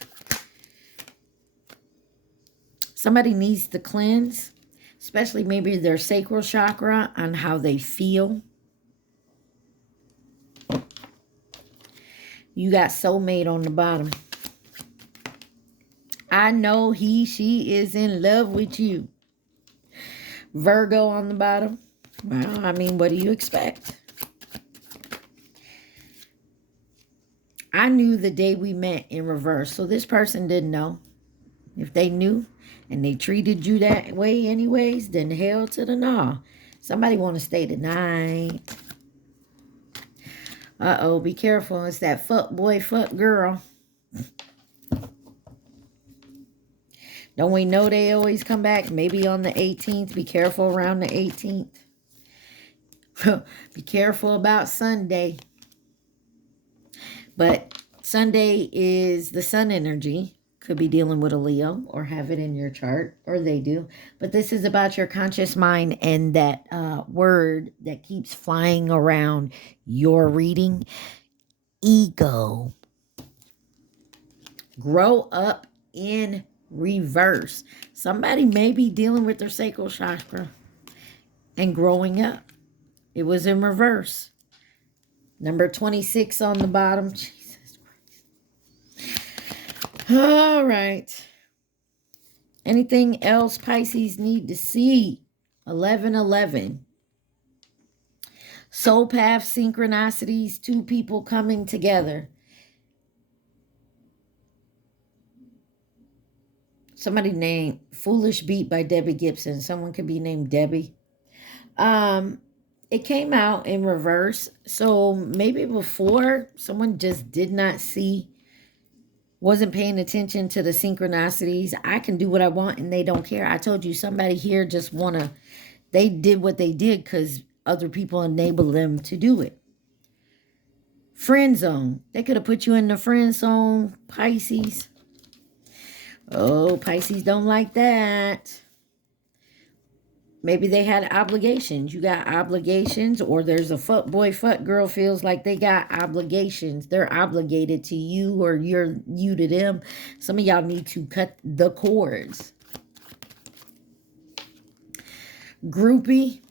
Somebody needs to cleanse, especially maybe their sacral chakra, on how they feel. You got soulmate on the bottom. I know she is in love with you. Virgo on the bottom. Well, I mean, what do you expect? I knew the day we met in reverse. So this person didn't know. If they knew and they treated you that way anyways, then hell to the no. Somebody want to stay tonight. Uh-oh, be careful. It's that fuck boy, fuck girl. Don't we know they always come back? Maybe on the 18th. Be careful around the 18th. Be careful about Sunday. But Sunday is the sun energy. Could be dealing with a Leo or have it in your chart, or they do. But this is about your conscious mind and that word that keeps flying around your reading. Ego. Grow up in reverse. Somebody may be dealing with their sacral chakra and growing up. It was in reverse. Number 26 on the bottom. Jesus Christ. All right. Anything else Pisces need to see? 11:11. Soul path synchronicities. Two people coming together. Somebody named Foolish Beat by Debbie Gibson. Someone could be named Debbie. It came out in reverse. So maybe before someone just did not see, wasn't paying attention to the synchronicities. I can do what I want and they don't care. I told you somebody here just they did what they did because other people enabled them to do it. Friend zone. They could have put you in the friend zone, Pisces. Oh, Pisces don't like that. Maybe they had obligations. You got obligations, or there's a fuck boy, fuck girl feels like they got obligations. They're obligated to you, or you're you to them. Some of y'all need to cut the cords. Groupie.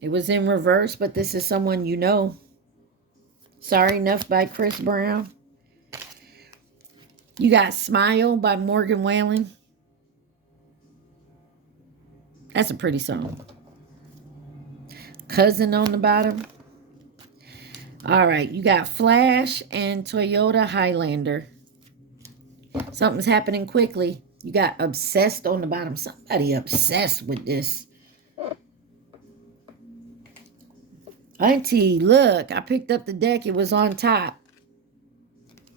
It was in reverse, but this is someone you know. Sorry Enough by Chris Brown. You got Smile by Morgan Wallen. That's a pretty song. Cousin on the bottom. All right, you got Flash and Toyota Highlander. Something's happening quickly. You got Obsessed on the bottom. Somebody obsessed with this. Auntie, look, I picked up the deck. It was on top.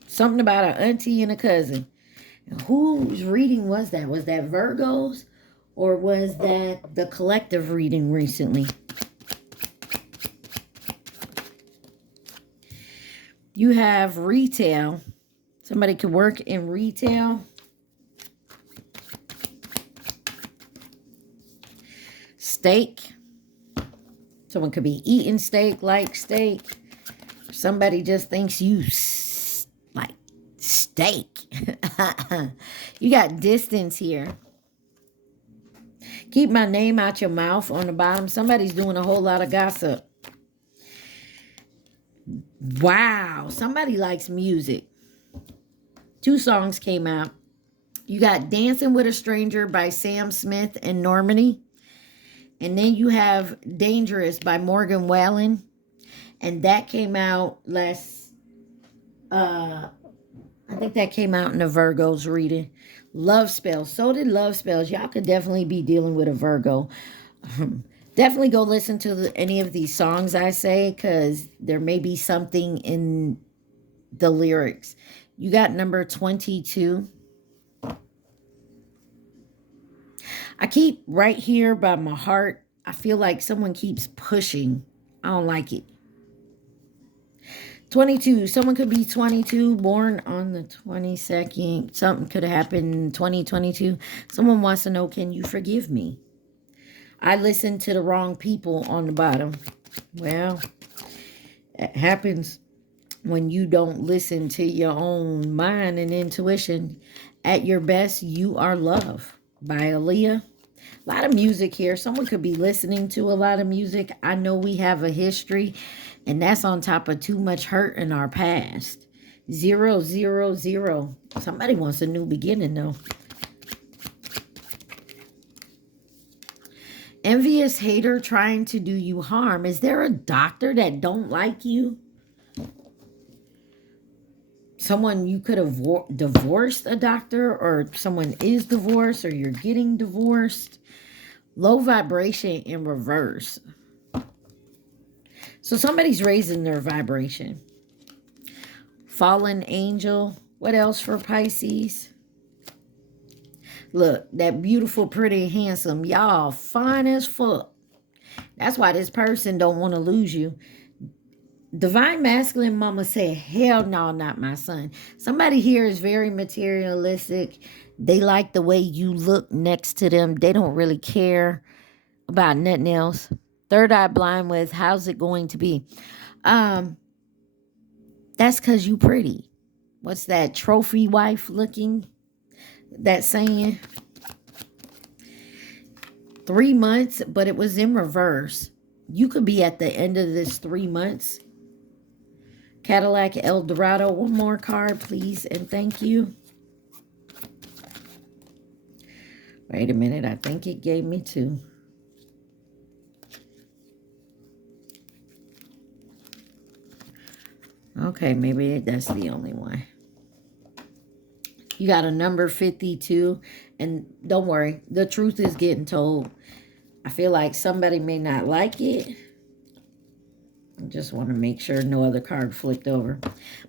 Something about an auntie and a cousin. And whose reading was that? Was that Virgo's? Or was that the collective reading recently? You have retail. Somebody could work in retail. Steak. Someone could be eating steak, like steak. Somebody just thinks you like steak. You got distance here. Keep my name out your mouth on the bottom. Somebody's doing a whole lot of gossip. Wow. Somebody likes music. 2 songs came out. You got Dancing with a Stranger by Sam Smith and Normani. And then you have Dangerous by Morgan Wallen. And that came out I think that came out in the Virgo's reading. Love Spells. So did Love Spells. Y'all could definitely be dealing with a Virgo. Definitely go listen to any of these songs I say, because there may be something in the lyrics. You got number 22. I keep right here by my heart. I feel like someone keeps pushing. I don't like it. 22. Someone could be 22, born on the 22nd. Something could have happened in 2022. Someone wants to know, can you forgive me? I listened to the wrong people on the bottom. Well, it happens when you don't listen to your own mind and intuition. At your best, you are love by Aaliyah. A lot of music here. Someone could be listening to a lot of music. I know we have a history, and that's on top of too much hurt in our past. 000. Somebody wants a new beginning, though. Envious hater trying to do you harm. Is there a doctor that don't like you? Someone you could have divorced a doctor, or someone is divorced, or you're getting divorced. Low vibration in reverse. So somebody's raising their vibration. Fallen angel. What else for Pisces? Look, that beautiful, pretty, handsome. Y'all fine as fuck. That's why this person don't want to lose you. Divine masculine mama said, hell no, not my son. Somebody here is very materialistic. They like the way you look next to them. They don't really care about nothing else. Third eye blind with, how's it going to be? That's because you pretty. What's that, trophy wife looking? That saying? 3 months, but it was in reverse. You could be at the end of this 3 months. Cadillac Eldorado. One more card, please, and thank you. Wait a minute. I think it gave me 2. Okay, maybe that's the only one. You got a number 52. And don't worry, the truth is getting told. I feel like somebody may not like it. I just want to make sure no other card flipped over.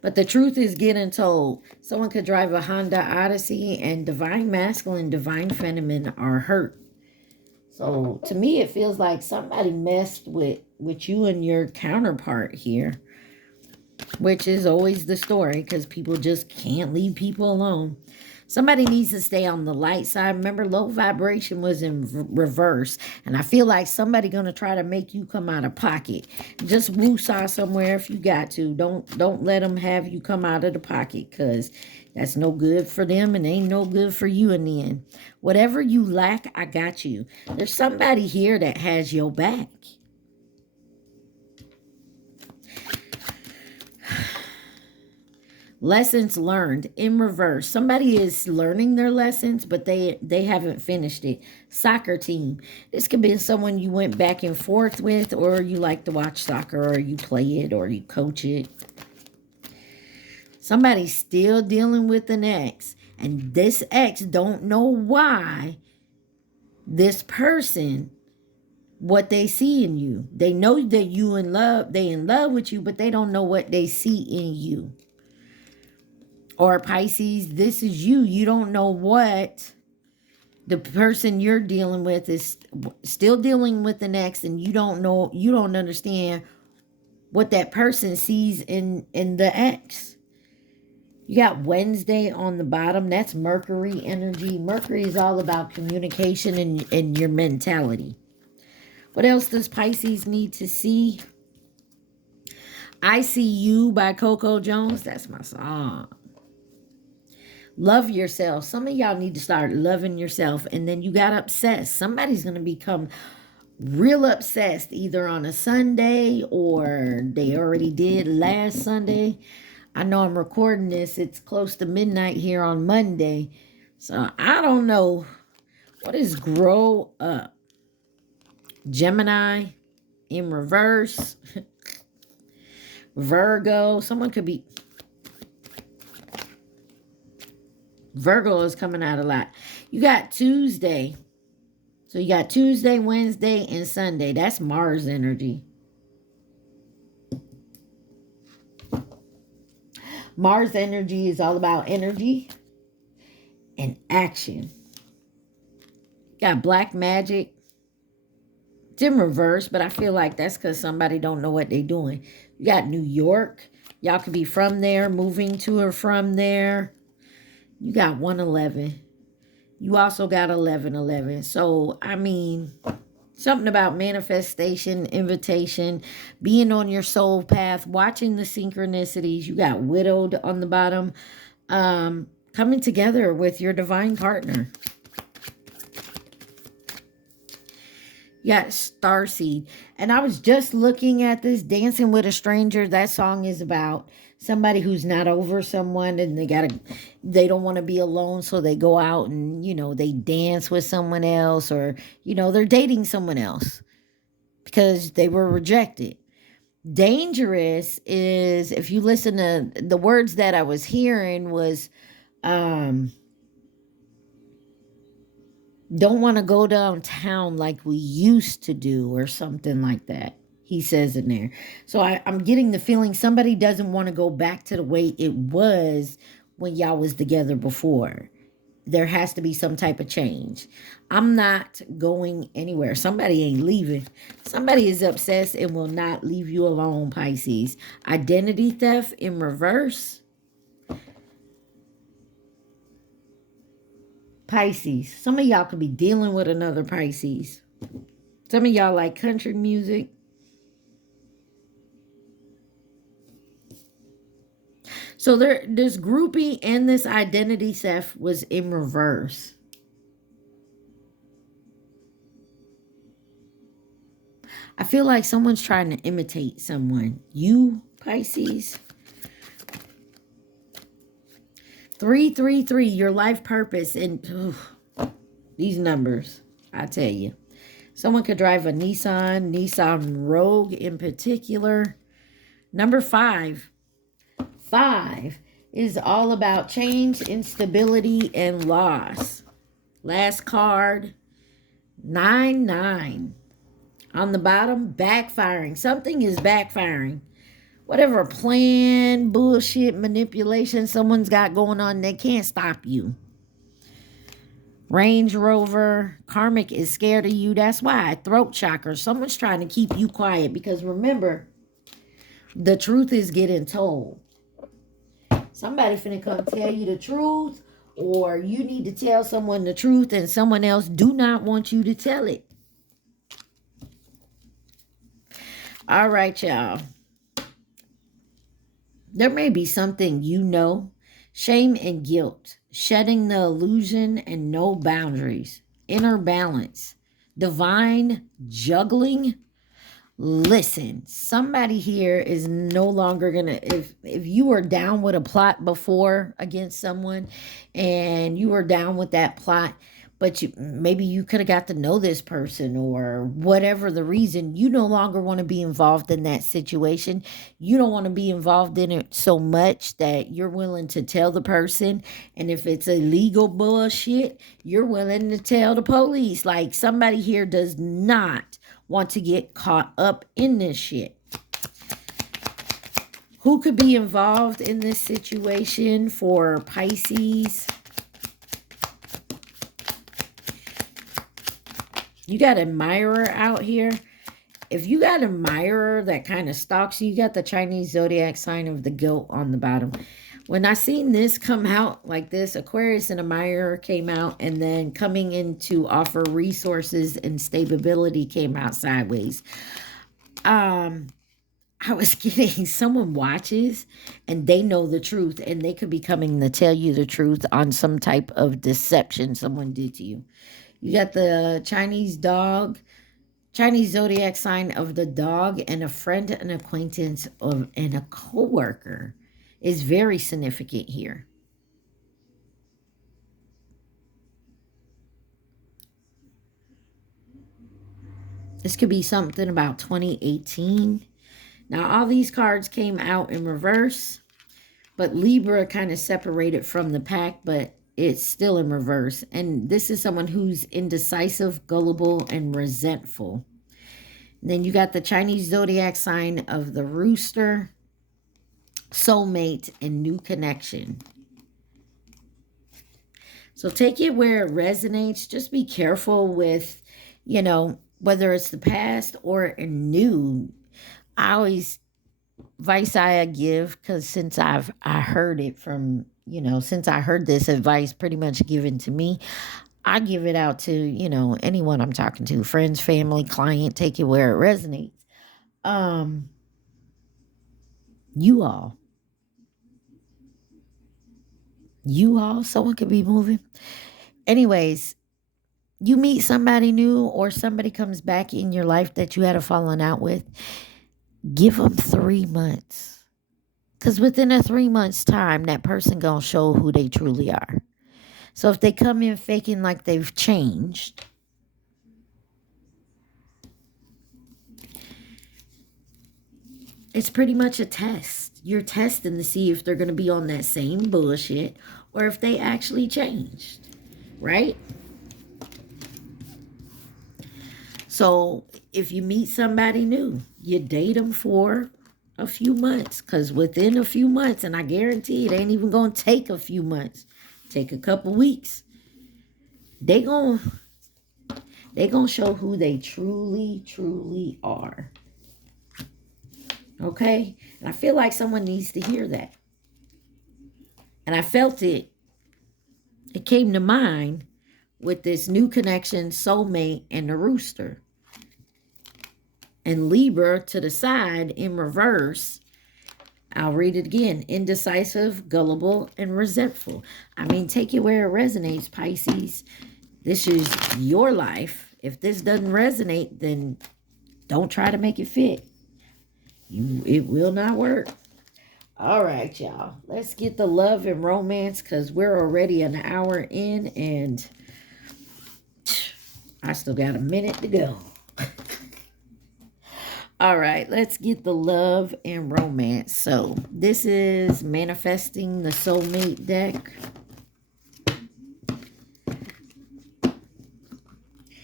But the truth is getting told. Someone could drive a Honda Odyssey, and divine masculine, divine feminine are hurt. So to me, it feels like somebody messed with you and your counterpart here. Which is always the story, because people just can't leave people alone. Somebody needs to stay on the light side. Remember, low vibration was in reverse. And I feel like somebody going to try to make you come out of pocket. Just woosah somewhere if you got to. Don't let them have you come out of the pocket, because that's no good for them and ain't no good for you in the end. Whatever you lack, I got you. There's somebody here that has your back. Lessons learned in reverse. Somebody is learning their lessons, but they haven't finished it. Soccer team. This could be someone you went back and forth with, or you like to watch soccer, or you play it, or you coach it. Somebody's still dealing with an ex, and this ex don't know why this person, what they see in you. They know that you in love, they in love with you, but they don't know what they see in you. Or Pisces, this is you. You don't know what the person you're dealing with is still dealing with the next, and you don't know, you don't understand what that person sees in the ex. You got Wednesday on the bottom. That's Mercury energy. Mercury is all about communication and your mentality. What else does Pisces need to see? I See You by Coco Jones. That's my song. Love yourself. Some of y'all need to start loving yourself. And then you got obsessed. Somebody's going to become real obsessed either on a Sunday, or they already did last Sunday. I know I'm recording this. It's close to midnight here on Monday. So I don't know. What is grow up? Gemini in reverse. Virgo. Someone could be... Virgo is coming out a lot. You got Tuesday. So you got Tuesday, Wednesday, and Sunday. That's Mars energy. Mars energy is all about energy and action. You got black magic. It's in reverse, but I feel like that's because somebody don't know what they're doing. You got New York. Y'all could be from there, moving to or from there. You got 111. You also got 1111. So, I mean, something about manifestation, invitation, being on your soul path, watching the synchronicities. You got widowed on the bottom. Coming together with your divine partner. You got Starseed. And I was just looking at this, Dancing with a Stranger. That song is about Somebody who's not over someone and they don't want to be alone, so they go out and, they dance with someone else, or, they're dating someone else because they were rejected. Dangerous is, if you listen to the words that I was hearing, was don't want to go downtown like we used to do, or something like that. He says in there. So I'm getting the feeling somebody doesn't want to go back to the way it was when y'all was together before. There has to be some type of change. I'm not going anywhere. Somebody ain't leaving. Somebody is obsessed and will not leave you alone, Pisces. Identity theft in reverse. Pisces. Some of y'all could be dealing with another Pisces. Some of y'all like country music. So this groupie and this identity theft was in reverse. I feel like someone's trying to imitate someone. You, Pisces. 333, your life purpose. And these numbers, I tell you. Someone could drive a Nissan Rogue in particular. Number 5. 5 is all about change, instability, and loss. Last card, 9. On the bottom, backfiring. Something is backfiring. Whatever plan, bullshit, manipulation someone's got going on, they can't stop you. Range Rover, karmic is scared of you. That's why. Throat chakra. Someone's trying to keep you quiet, because remember, the truth is getting told. Somebody finna come tell you the truth, or you need to tell someone the truth and someone else do not want you to tell it. All right, y'all. There may be something shame and guilt, shedding the illusion and no boundaries, inner balance, divine juggling. Listen, somebody here is no longer gonna, if you were down with a plot before against someone and you were down with that plot, but maybe you could have got to know this person, or whatever the reason, you no longer want to be involved in that situation. You don't want to be involved in it so much that you're willing to tell the person. And if it's illegal bullshit, you're willing to tell the police. Like, somebody here does not want to get caught up in this shit. Who could be involved in this situation for Pisces? You got an admirer out here. If you got an admirer that kind of stalks you, you got the Chinese zodiac sign of the goat on the bottom. When I seen this come out like this, Aquarius and admirer came out, and then coming in to offer resources and stability came out sideways. I was getting someone watches and they know the truth, and they could be coming to tell you the truth on some type of deception someone did to you. You got the Chinese zodiac sign of the dog, and a friend, an acquaintance, and a co-worker is very significant here. This could be something about 2018. Now, all these cards came out in reverse, but Libra kind of separated from the pack, but it's still in reverse. And this is someone who's indecisive, gullible, and resentful. And then you got the Chinese zodiac sign of the rooster, soulmate, and new connection. So take it where it resonates. Just be careful with, whether it's the past or new. I always, advice I give, because since I heard it from, since I heard this advice pretty much given to me, I give it out to, anyone I'm talking to, friends, family, client, take it where it resonates. You all, someone could be moving. Anyways, you meet somebody new, or somebody comes back in your life that you had a falling out with. Give them 3 months. Because within a 3 months time, that person going to show who they truly are. So if they come in faking like they've changed, it's pretty much a test. You're testing to see if they're going to be on that same bullshit or if they actually changed, right? So if you meet somebody new, you date them for a few months, because within a few months, and I guarantee it ain't even going to take a few months, take a couple weeks, they gonna show who they truly are. Okay? And I feel like someone needs to hear that. And I felt it. It came to mind with this new connection, soulmate, and the rooster. And Libra to the side in reverse. I'll read it again. Indecisive, gullible, and resentful. I mean, take it where it resonates, Pisces. This is your life. If this doesn't resonate, then don't try to make it fit. It will not work. All right, y'all. Let's get the love and romance, because we're already an hour in and I still got a minute to go. All right, let's get the love and romance. So this is Manifesting the Soulmate deck.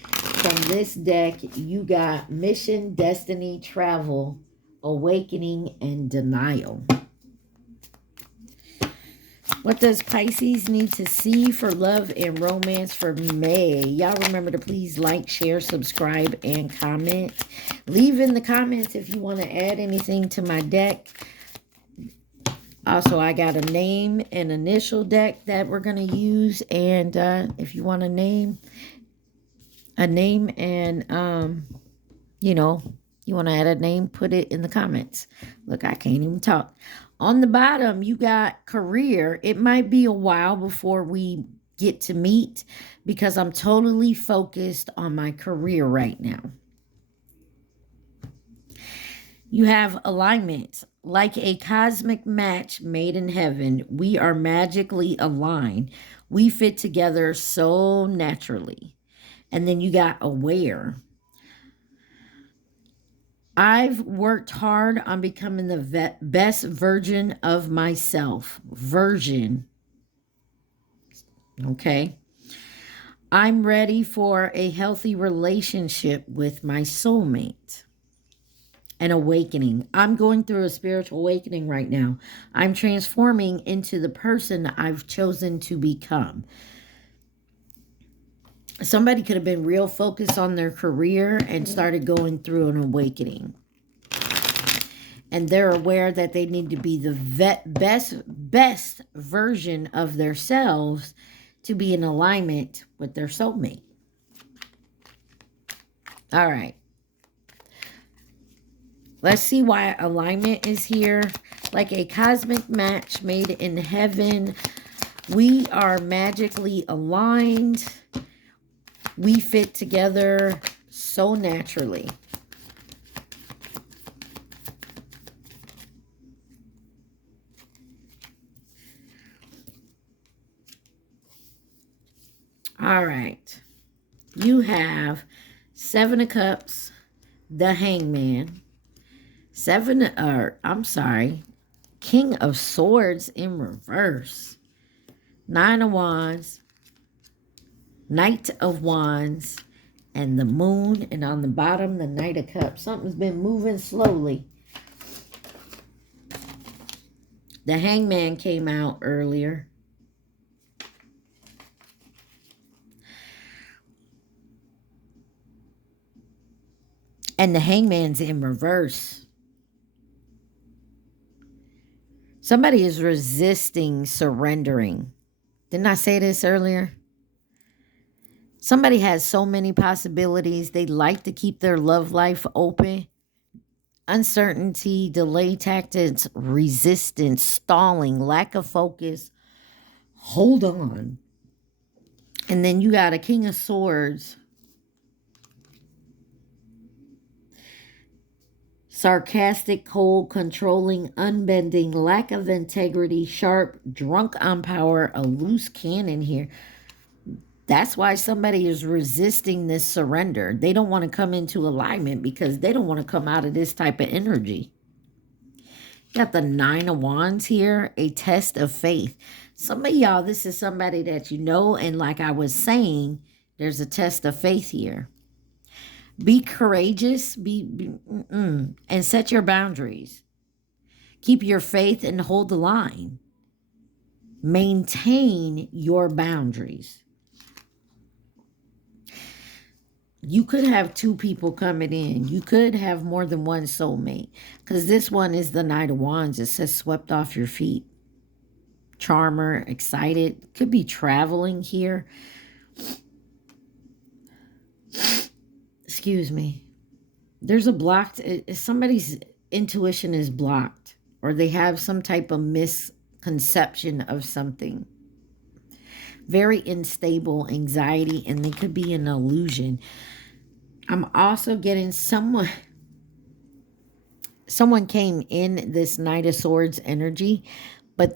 From this deck, you got Mission, Destiny, Travel, Awakening, and Denial. What does Pisces need to see for love and romance for May? Y'all remember to please like, share, subscribe, and comment. Leave in the comments if you want to add anything to my deck. Also, I got a name and initial deck that we're going to use. And if you want a name and, you know, you want to add a name, put it in the comments. Look, I can't even talk. On the bottom, you got career. It might be a while before we get to meet because I'm totally focused on my career right now. You have alignment. Like a cosmic match made in heaven, we are magically aligned. We fit together so naturally. And then you got aware. I've worked hard on becoming the best version of myself. Version. Okay. I'm ready for a healthy relationship with my soulmate. An awakening. I'm going through a spiritual awakening right now. I'm transforming into the person I've chosen to become. Somebody could have been real focused on their career and started going through an awakening. And they're aware that they need to be the best version of themselves to be in alignment with their soulmate. All right. Let's see why alignment is here. Like a cosmic match made in heaven, we are magically aligned. We fit together so naturally. All right. You have Seven of Cups, the Hangman, King of Swords in reverse, Nine of Wands, Knight of Wands, and the Moon. And on the bottom, the Knight of Cups. Something's been moving slowly. The Hangman came out earlier. And the Hangman's in reverse. Somebody is resisting surrendering. Didn't I say this earlier? Somebody has so many possibilities. They like to keep their love life open. Uncertainty, delay tactics, resistance, stalling, lack of focus. Hold on. And then you got a King of Swords. Sarcastic, cold, controlling, unbending, lack of integrity, sharp, drunk on power, a loose cannon here. That's why somebody is resisting this surrender. They don't want to come into alignment because they don't want to come out of this type of energy. Got the Nine of Wands here, a test of faith. Some of y'all, this is somebody that you know, and like I was saying, there's a test of faith here. Be courageous, and set your boundaries. Keep your faith and hold the line. Maintain your boundaries. You could have two people coming in. You could have more than one soulmate. Because this one is the Knight of Wands. It says swept off your feet. Charmer, excited. Could be traveling here. Excuse me. There's a blocked... Somebody's intuition is blocked. Or they have some type of misconception of something. Very unstable anxiety, and they could be an illusion. I'm also getting someone came in this Knight of Swords energy, but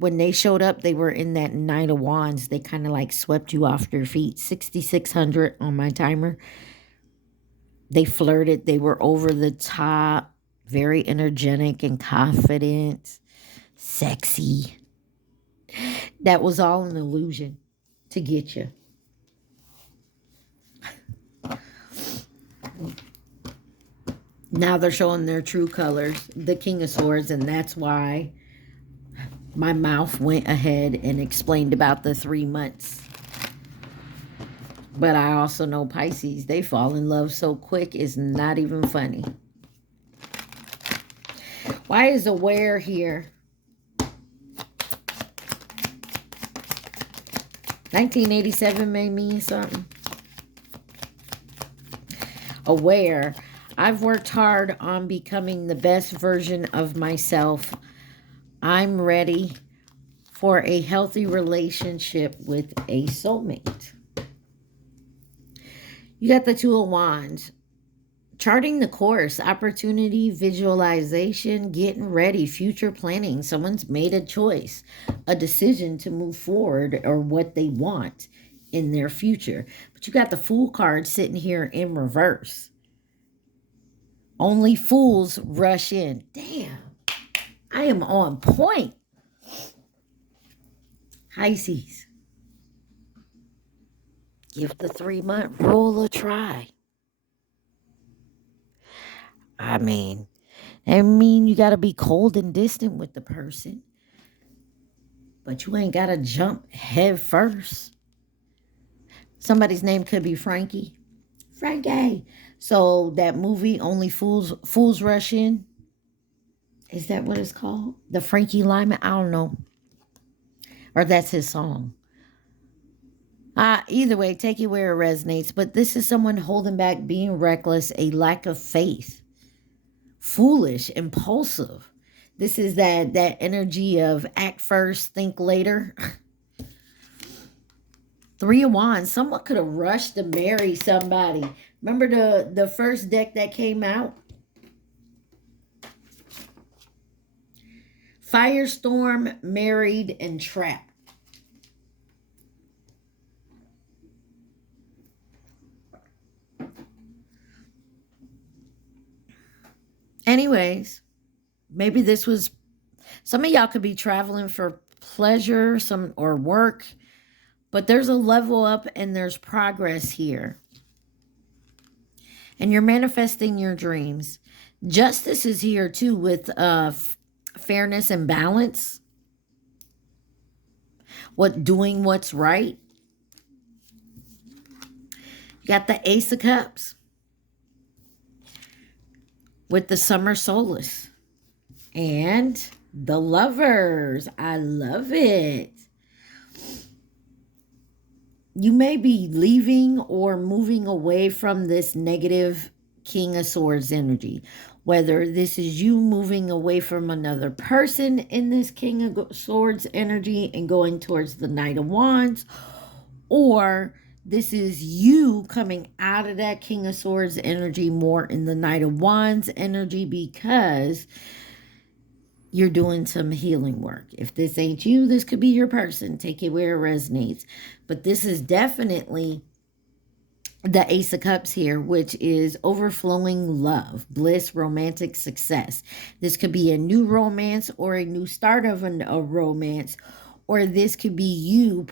when they showed up, they were in that Knight of Wands. They kind of like swept you off your feet. 6,600 on my timer. They flirted. They were over the top, very energetic and confident, sexy. That was all an illusion to get you. Now they're showing their true colors, the King of Swords, and that's why my mouth went ahead and explained about the 3 months. But I also know Pisces, they fall in love so quick, it's not even funny. Why is aware here? 1987 may mean something. Aware. I've worked hard on becoming the best version of myself. I'm ready for a healthy relationship with a soulmate. You got the Two of Wands. Charting the course, opportunity, visualization, getting ready, future planning. Someone's made a choice, a decision to move forward or what they want in their future. But you got the Fool card sitting here in reverse. Only fools rush in. Damn, I am on point. Pisces. Give the 3-month rule a try. I mean you got to be cold and distant with the person. But you ain't got to jump head first. Somebody's name could be Frankie. Frankie. So that movie, Only Fools Rush In. Is that what it's called? The Frankie Lyman? I don't know. Or that's his song. Either way, take it where it resonates. But this is someone holding back, being reckless, a lack of faith. Foolish, impulsive. This is that energy of act first, think later. 3 of Wands. Someone could have rushed to marry somebody. Remember the first deck that came out? Firestorm, Married, and Trapped. Anyways, maybe this was, some of y'all could be traveling for pleasure, or work, but there's a level up and there's progress here. And you're manifesting your dreams. Justice is here too with fairness and balance. Doing what's right. You got the Ace of Cups. With the Summer Solace. And the Lovers. I love it. You may be leaving or moving away from this negative King of Swords energy. Whether this is you moving away from another person in this King of Swords energy and going towards the Knight of Wands. Or This is you coming out of that King of Swords energy more in the Knight of Wands energy, because you're doing some healing work. If this ain't you, this could be your person. Take it where it resonates. But this is definitely the Ace of Cups here, which is overflowing love, bliss, romantic success. This could be a new romance or a new start of a romance, or this could be you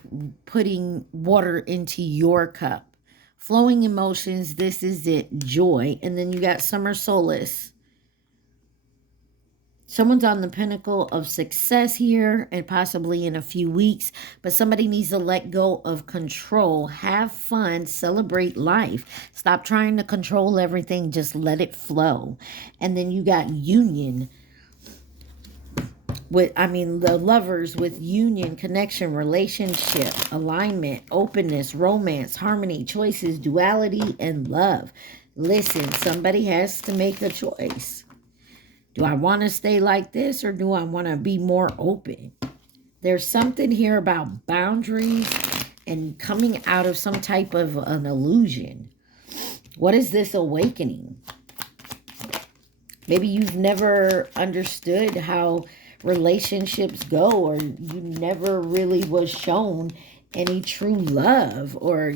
putting water into your cup. Flowing emotions, this is it, joy. And then you got summer solace. Someone's on the pinnacle of success here and possibly in a few weeks, but somebody needs to let go of control. Have fun, celebrate life. Stop trying to control everything, just let it flow. And then you got union with, the lovers with union, connection, relationship, alignment, openness, romance, harmony, choices, duality, and love. Listen, somebody has to make a choice. Do I want to stay like this, or do I want to be more open? There's something here about boundaries and coming out of some type of an illusion. What is this awakening? Maybe you've never understood how relationships go, or you never really was shown any true love, or,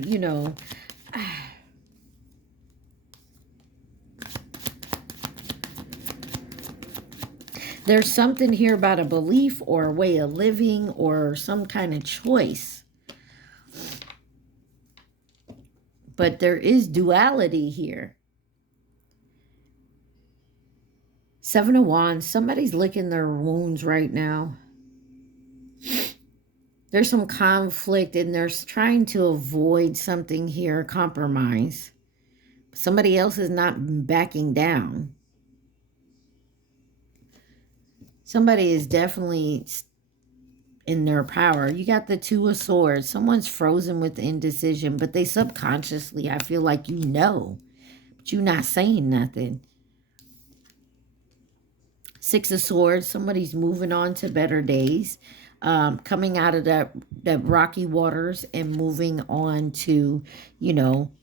there's something here about a belief or a way of living or some kind of choice. But there is duality here. Seven of Wands. Somebody's licking their wounds right now. There's some conflict and they're trying to avoid something here, compromise. Somebody else is not backing down. Somebody is definitely in their power. You got the Two of Swords. Someone's frozen with indecision, but they subconsciously, I feel like but you're not saying nothing. Six of Swords. Somebody's moving on to better days. Coming out of that rocky waters and moving on to,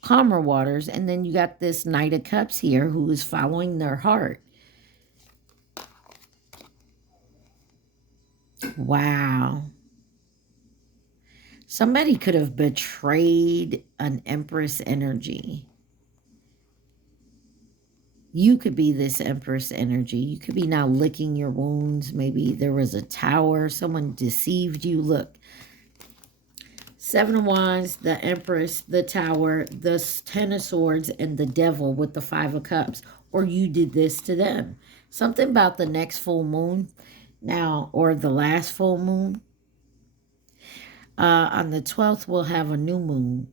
calmer waters. And then you got this Knight of Cups here who is following their heart. Wow. Somebody could have betrayed an Empress energy. You could be this Empress energy. You could be now licking your wounds. Maybe there was a tower. Someone deceived you. Look. Seven of Wands, the Empress, the Tower, the Ten of Swords, and the Devil with the Five of Cups. Or you did this to them. Something about the next full moon. Now, or the last full moon. On the 12th, we'll have a new moon.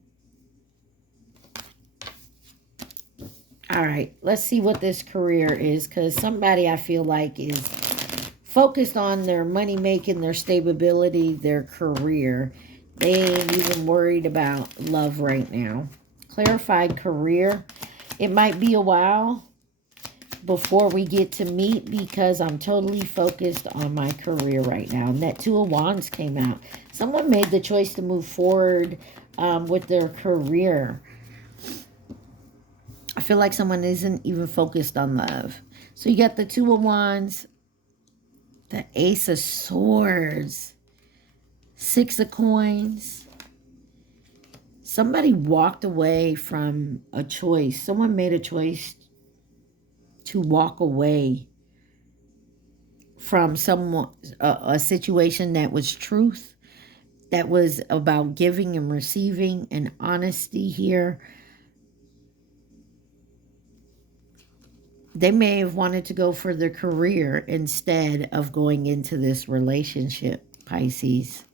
All right, let's see what this career is, because somebody I feel like is focused on their money making, their stability, their career. They ain't even worried about love right now. Clarified career. It might be a while before we get to meet, because I'm totally focused on my career right now. And that Two of Wands came out. Someone made the choice to move forward with their career. I feel like someone isn't even focused on love. So you got the Two of Wands, the Ace of Swords, Six of Coins. Somebody walked away from a choice. Someone made a choice to walk away from a situation that was truth, that was about giving and receiving and honesty here. They may have wanted to go for their career instead of going into this relationship, Pisces.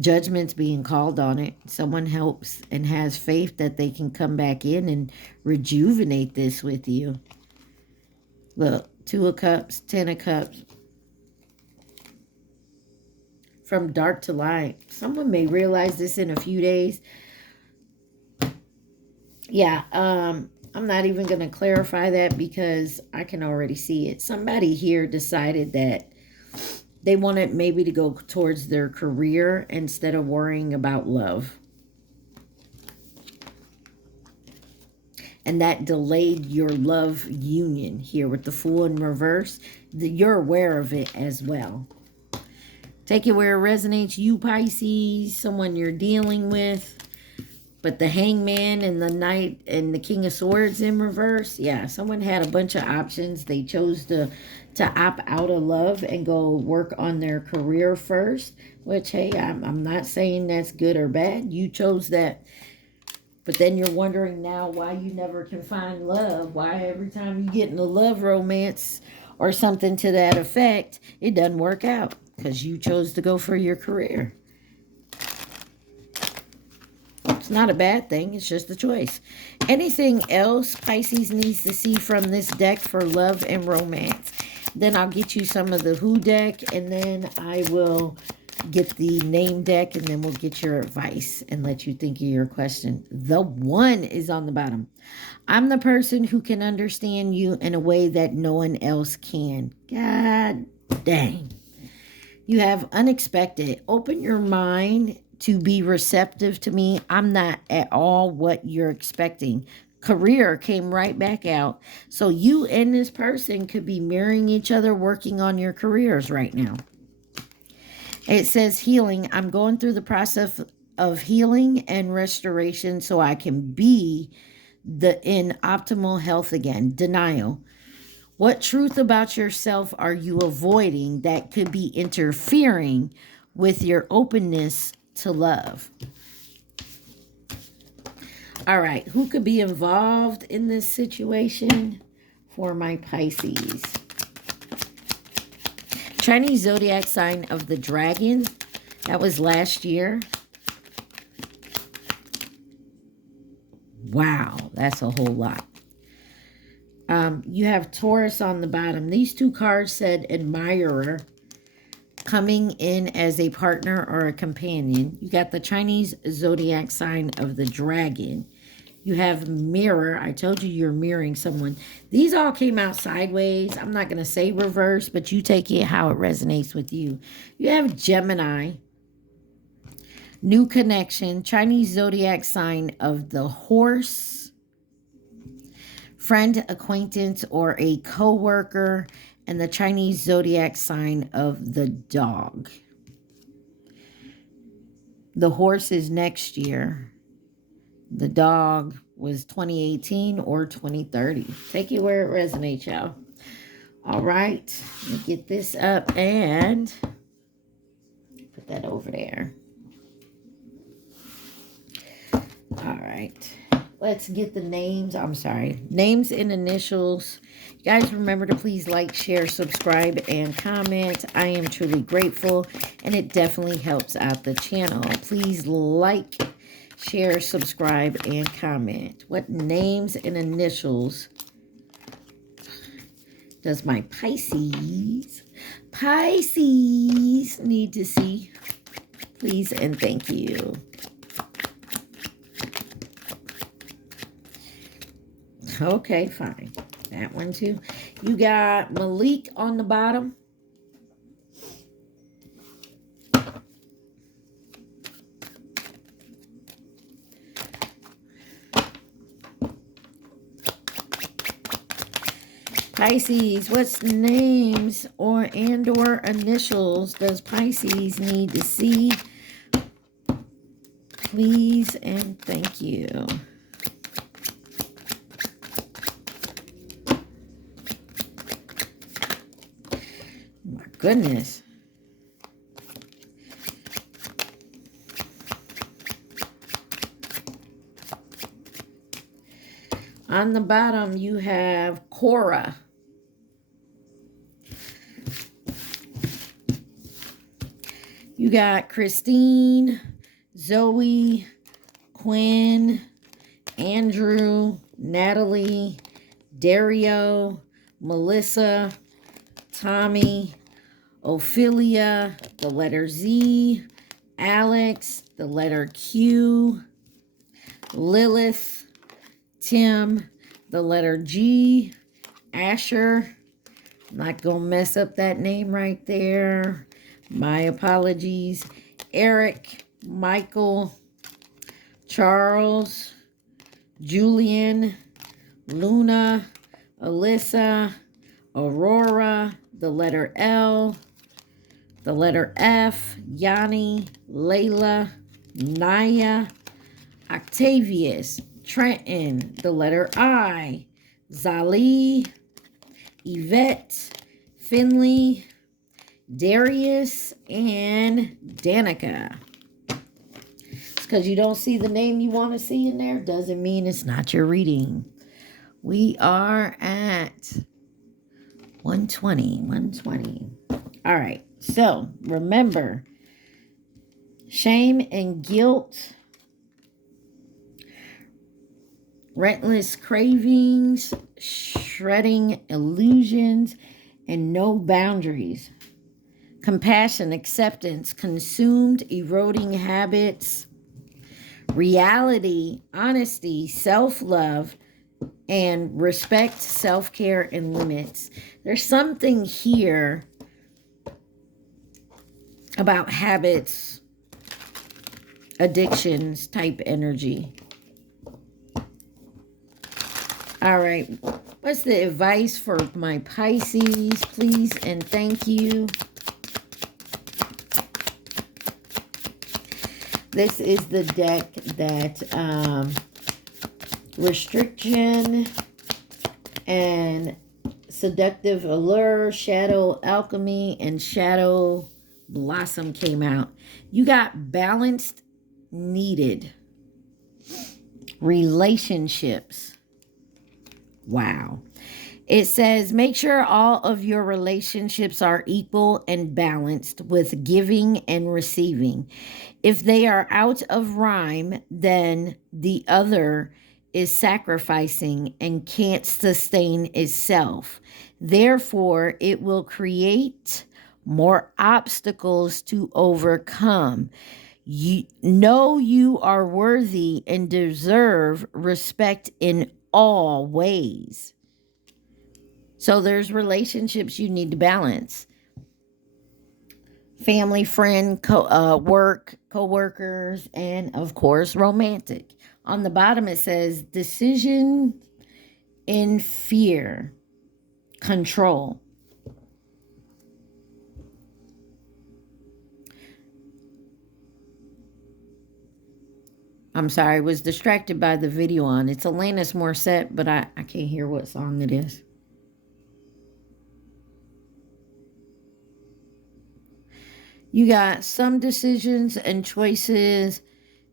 Judgment's being called on it. Someone helps and has faith that they can come back in and rejuvenate this with you. Look, Two of Cups, Ten of Cups. From dark to light. Someone may realize this in a few days. Yeah, I'm not even going to clarify that because I can already see it. Somebody here decided that they wanted maybe to go towards their career instead of worrying about love. And that delayed your love union here with the Fool in reverse. You're aware of it as well. Take it where it resonates. You, Pisces, someone you're dealing with. But the Hangman and the Knight and the King of Swords in reverse. Yeah, someone had a bunch of options. They chose to opt out of love and go work on their career first. Which, hey, I'm not saying that's good or bad. You chose that. But then you're wondering now why you never can find love. Why every time you get in a love romance or something to that effect, it doesn't work out. Because you chose to go for your career. It's not a bad thing. It's just a choice. Anything else Pisces needs to see from this deck for love and romance? Then I'll get you some of the Who deck. And then I will get the name deck. And then we'll get your advice and let you think of your question. The One is on the bottom. I'm the person who can understand you in a way that no one else can. God dang. You have unexpected. Open your mind to be receptive to me. I'm not at all what you're expecting. Career came right back out. So you and this person could be mirroring each other, working on your careers right now. It says healing. I'm going through the process of healing and restoration so I can be in optimal health again. Denial. What truth about yourself are you avoiding that could be interfering with your openness to love? All right, who could be involved in this situation for my Pisces? Chinese zodiac sign of the dragon. That was last year. Wow, that's a whole lot. You have Taurus on the bottom. These two cards said admirer, coming in as a partner or a companion. You got the Chinese zodiac sign of the dragon. You have mirror. I told you you're mirroring someone. These all came out sideways. I'm not going to say reverse, but you take it how it resonates with you. You have Gemini, new connection, Chinese zodiac sign of the horse, friend, acquaintance, or a co-worker, and the Chinese zodiac sign of the dog. The horse is next year. The dog was 2018 or 2030. Take it where it resonates, y'all. All right. Let me get this up and put that over there. All right. Let's get the names. I'm sorry. Names and initials. You guys remember to please like, share, subscribe, and comment. I am truly grateful, and it definitely helps out the channel. Please like, share, subscribe, and comment. What names and initials does my Pisces need to see? Please and thank you. Okay, fine. That one too. You got Malik on the bottom. Pisces, what's names or initials does Pisces need to see? Please and thank you. My goodness. On the bottom, you have Cora. You got Christine, Zoe, Quinn, Andrew, Natalie, Dario, Melissa, Tommy, Ophelia, the letter Z, Alex, the letter Q, Lilith, Tim, the letter G, Asher. I'm not going to mess up that name right there. My apologies. Eric, Michael, Charles, Julian, Luna, Alyssa, Aurora, the letter L, the letter F, Yanni, Layla, Naya, Octavius, Trenton, the letter I, Zali, Yvette, Finley, Darius, and Danica. It's because you don't see the name you want to see in there doesn't mean it's not your reading. We are at 120. All right. So remember, shame and guilt, relentless cravings, shredding illusions, and no boundaries. Compassion, acceptance, consumed, eroding habits, reality, honesty, self-love, and respect, self-care, and limits. There's something here about habits, addictions type energy. All right. What's the advice for my Pisces, please and thank you? This is the deck that restriction and seductive allure, shadow alchemy, and shadow blossom came out. You got balanced, needed relationships. Wow. It says, make sure all of your relationships are equal and balanced with giving and receiving. If they are out of rhyme, then the other is sacrificing and can't sustain itself. Therefore, it will create more obstacles to overcome. You know you are worthy and deserve respect in all ways. So there's relationships you need to balance. Family, friend, work, co-workers, and of course, romantic. On the bottom, it says decision in fear, control. I'm sorry, I was distracted by the video on. It's Alanis Morissette, but I can't hear what song it is. You got some decisions and choices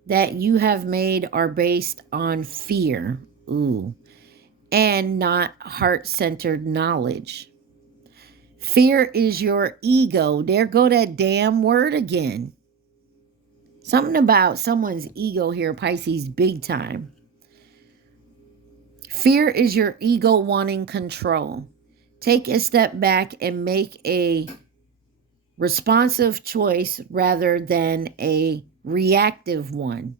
that you have made are based on fear. Ooh. And not heart-centered knowledge. Fear is your ego. There go that damn word again. Something about someone's ego here, Pisces, big time. Fear is your ego wanting control. Take a step back and make a responsive choice rather than a reactive one.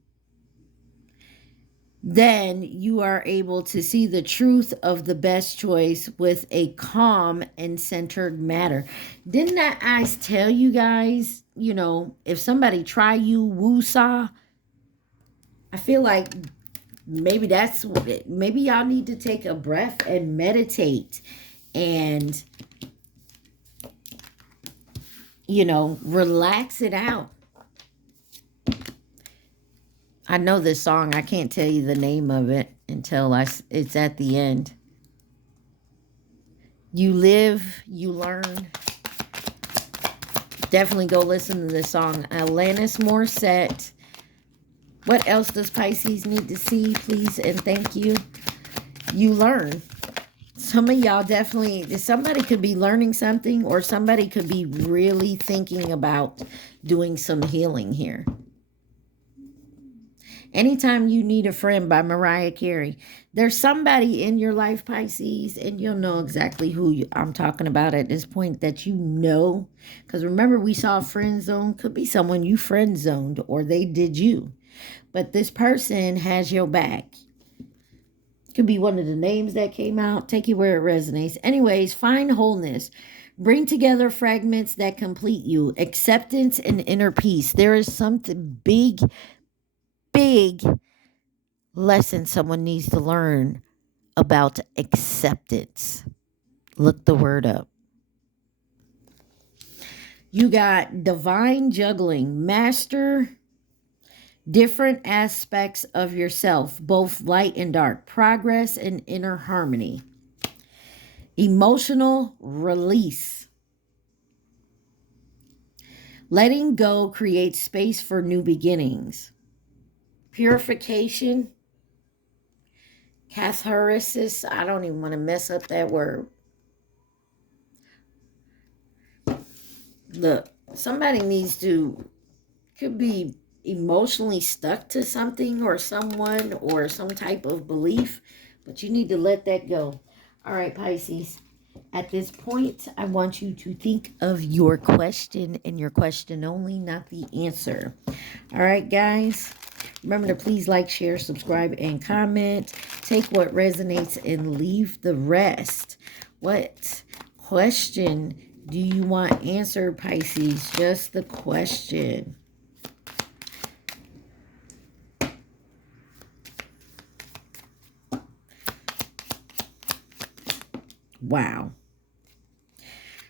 Then you are able to see the truth of the best choice with a calm and centered manner. Didn't that I tell you guys, you know, if somebody try you woo-saw, I feel like maybe that's what it, maybe y'all need to take a breath and meditate and, you know, relax it out. I know this song. I can't tell you the name of it until it's at the end. You live, you learn. Definitely go listen to this song. Alanis Morissette. What else does Pisces need to see, please and thank you? You learn. Some of y'all definitely, somebody could be learning something or somebody could be really thinking about doing some healing here. Anytime You Need a Friend by Mariah Carey. There's somebody in your life, Pisces, and you'll know exactly who I'm talking about at this point that you know. Because remember, we saw friend zone. Could be someone you friend zoned or they did you. But this person has your back. Could be one of the names that came out. Take it where it resonates. Anyways, find wholeness. Bring together fragments that complete you. Acceptance and inner peace. There is something big lesson someone needs to learn about acceptance. Look the word up. You got divine juggling, master different aspects of yourself, both light and dark, progress and inner harmony, emotional release. Letting go creates space for new beginnings. Purification, catharsis. I don't even want to mess up that word. Look, somebody needs to, could be emotionally stuck to something or someone or some type of belief, but you need to let that go. All right, Pisces. At this point, I want you to think of your question and your question only, not the answer. All right, guys. Remember to please like, share, subscribe, and comment. Take what resonates and leave the rest. What question do you want answered, Pisces? Just the question. Wow.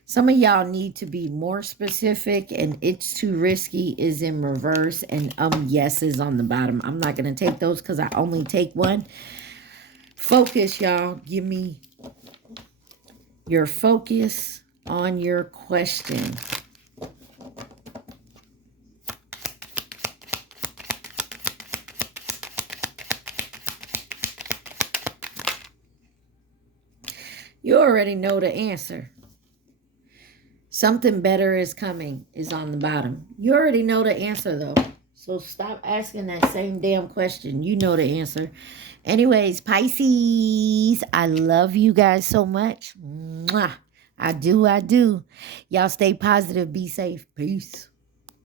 Some of y'all need to be more specific, and it's too risky is in reverse, and yes is on the bottom. I'm not going to take those because I only take one. Focus, y'all. Give me your focus on your question. You already know the answer. Something better is coming is on the bottom. You already know the answer, though. So stop asking that same damn question. You know the answer. Anyways, Pisces, I love you guys so much. Mwah. I do. Y'all stay positive. Be safe. Peace.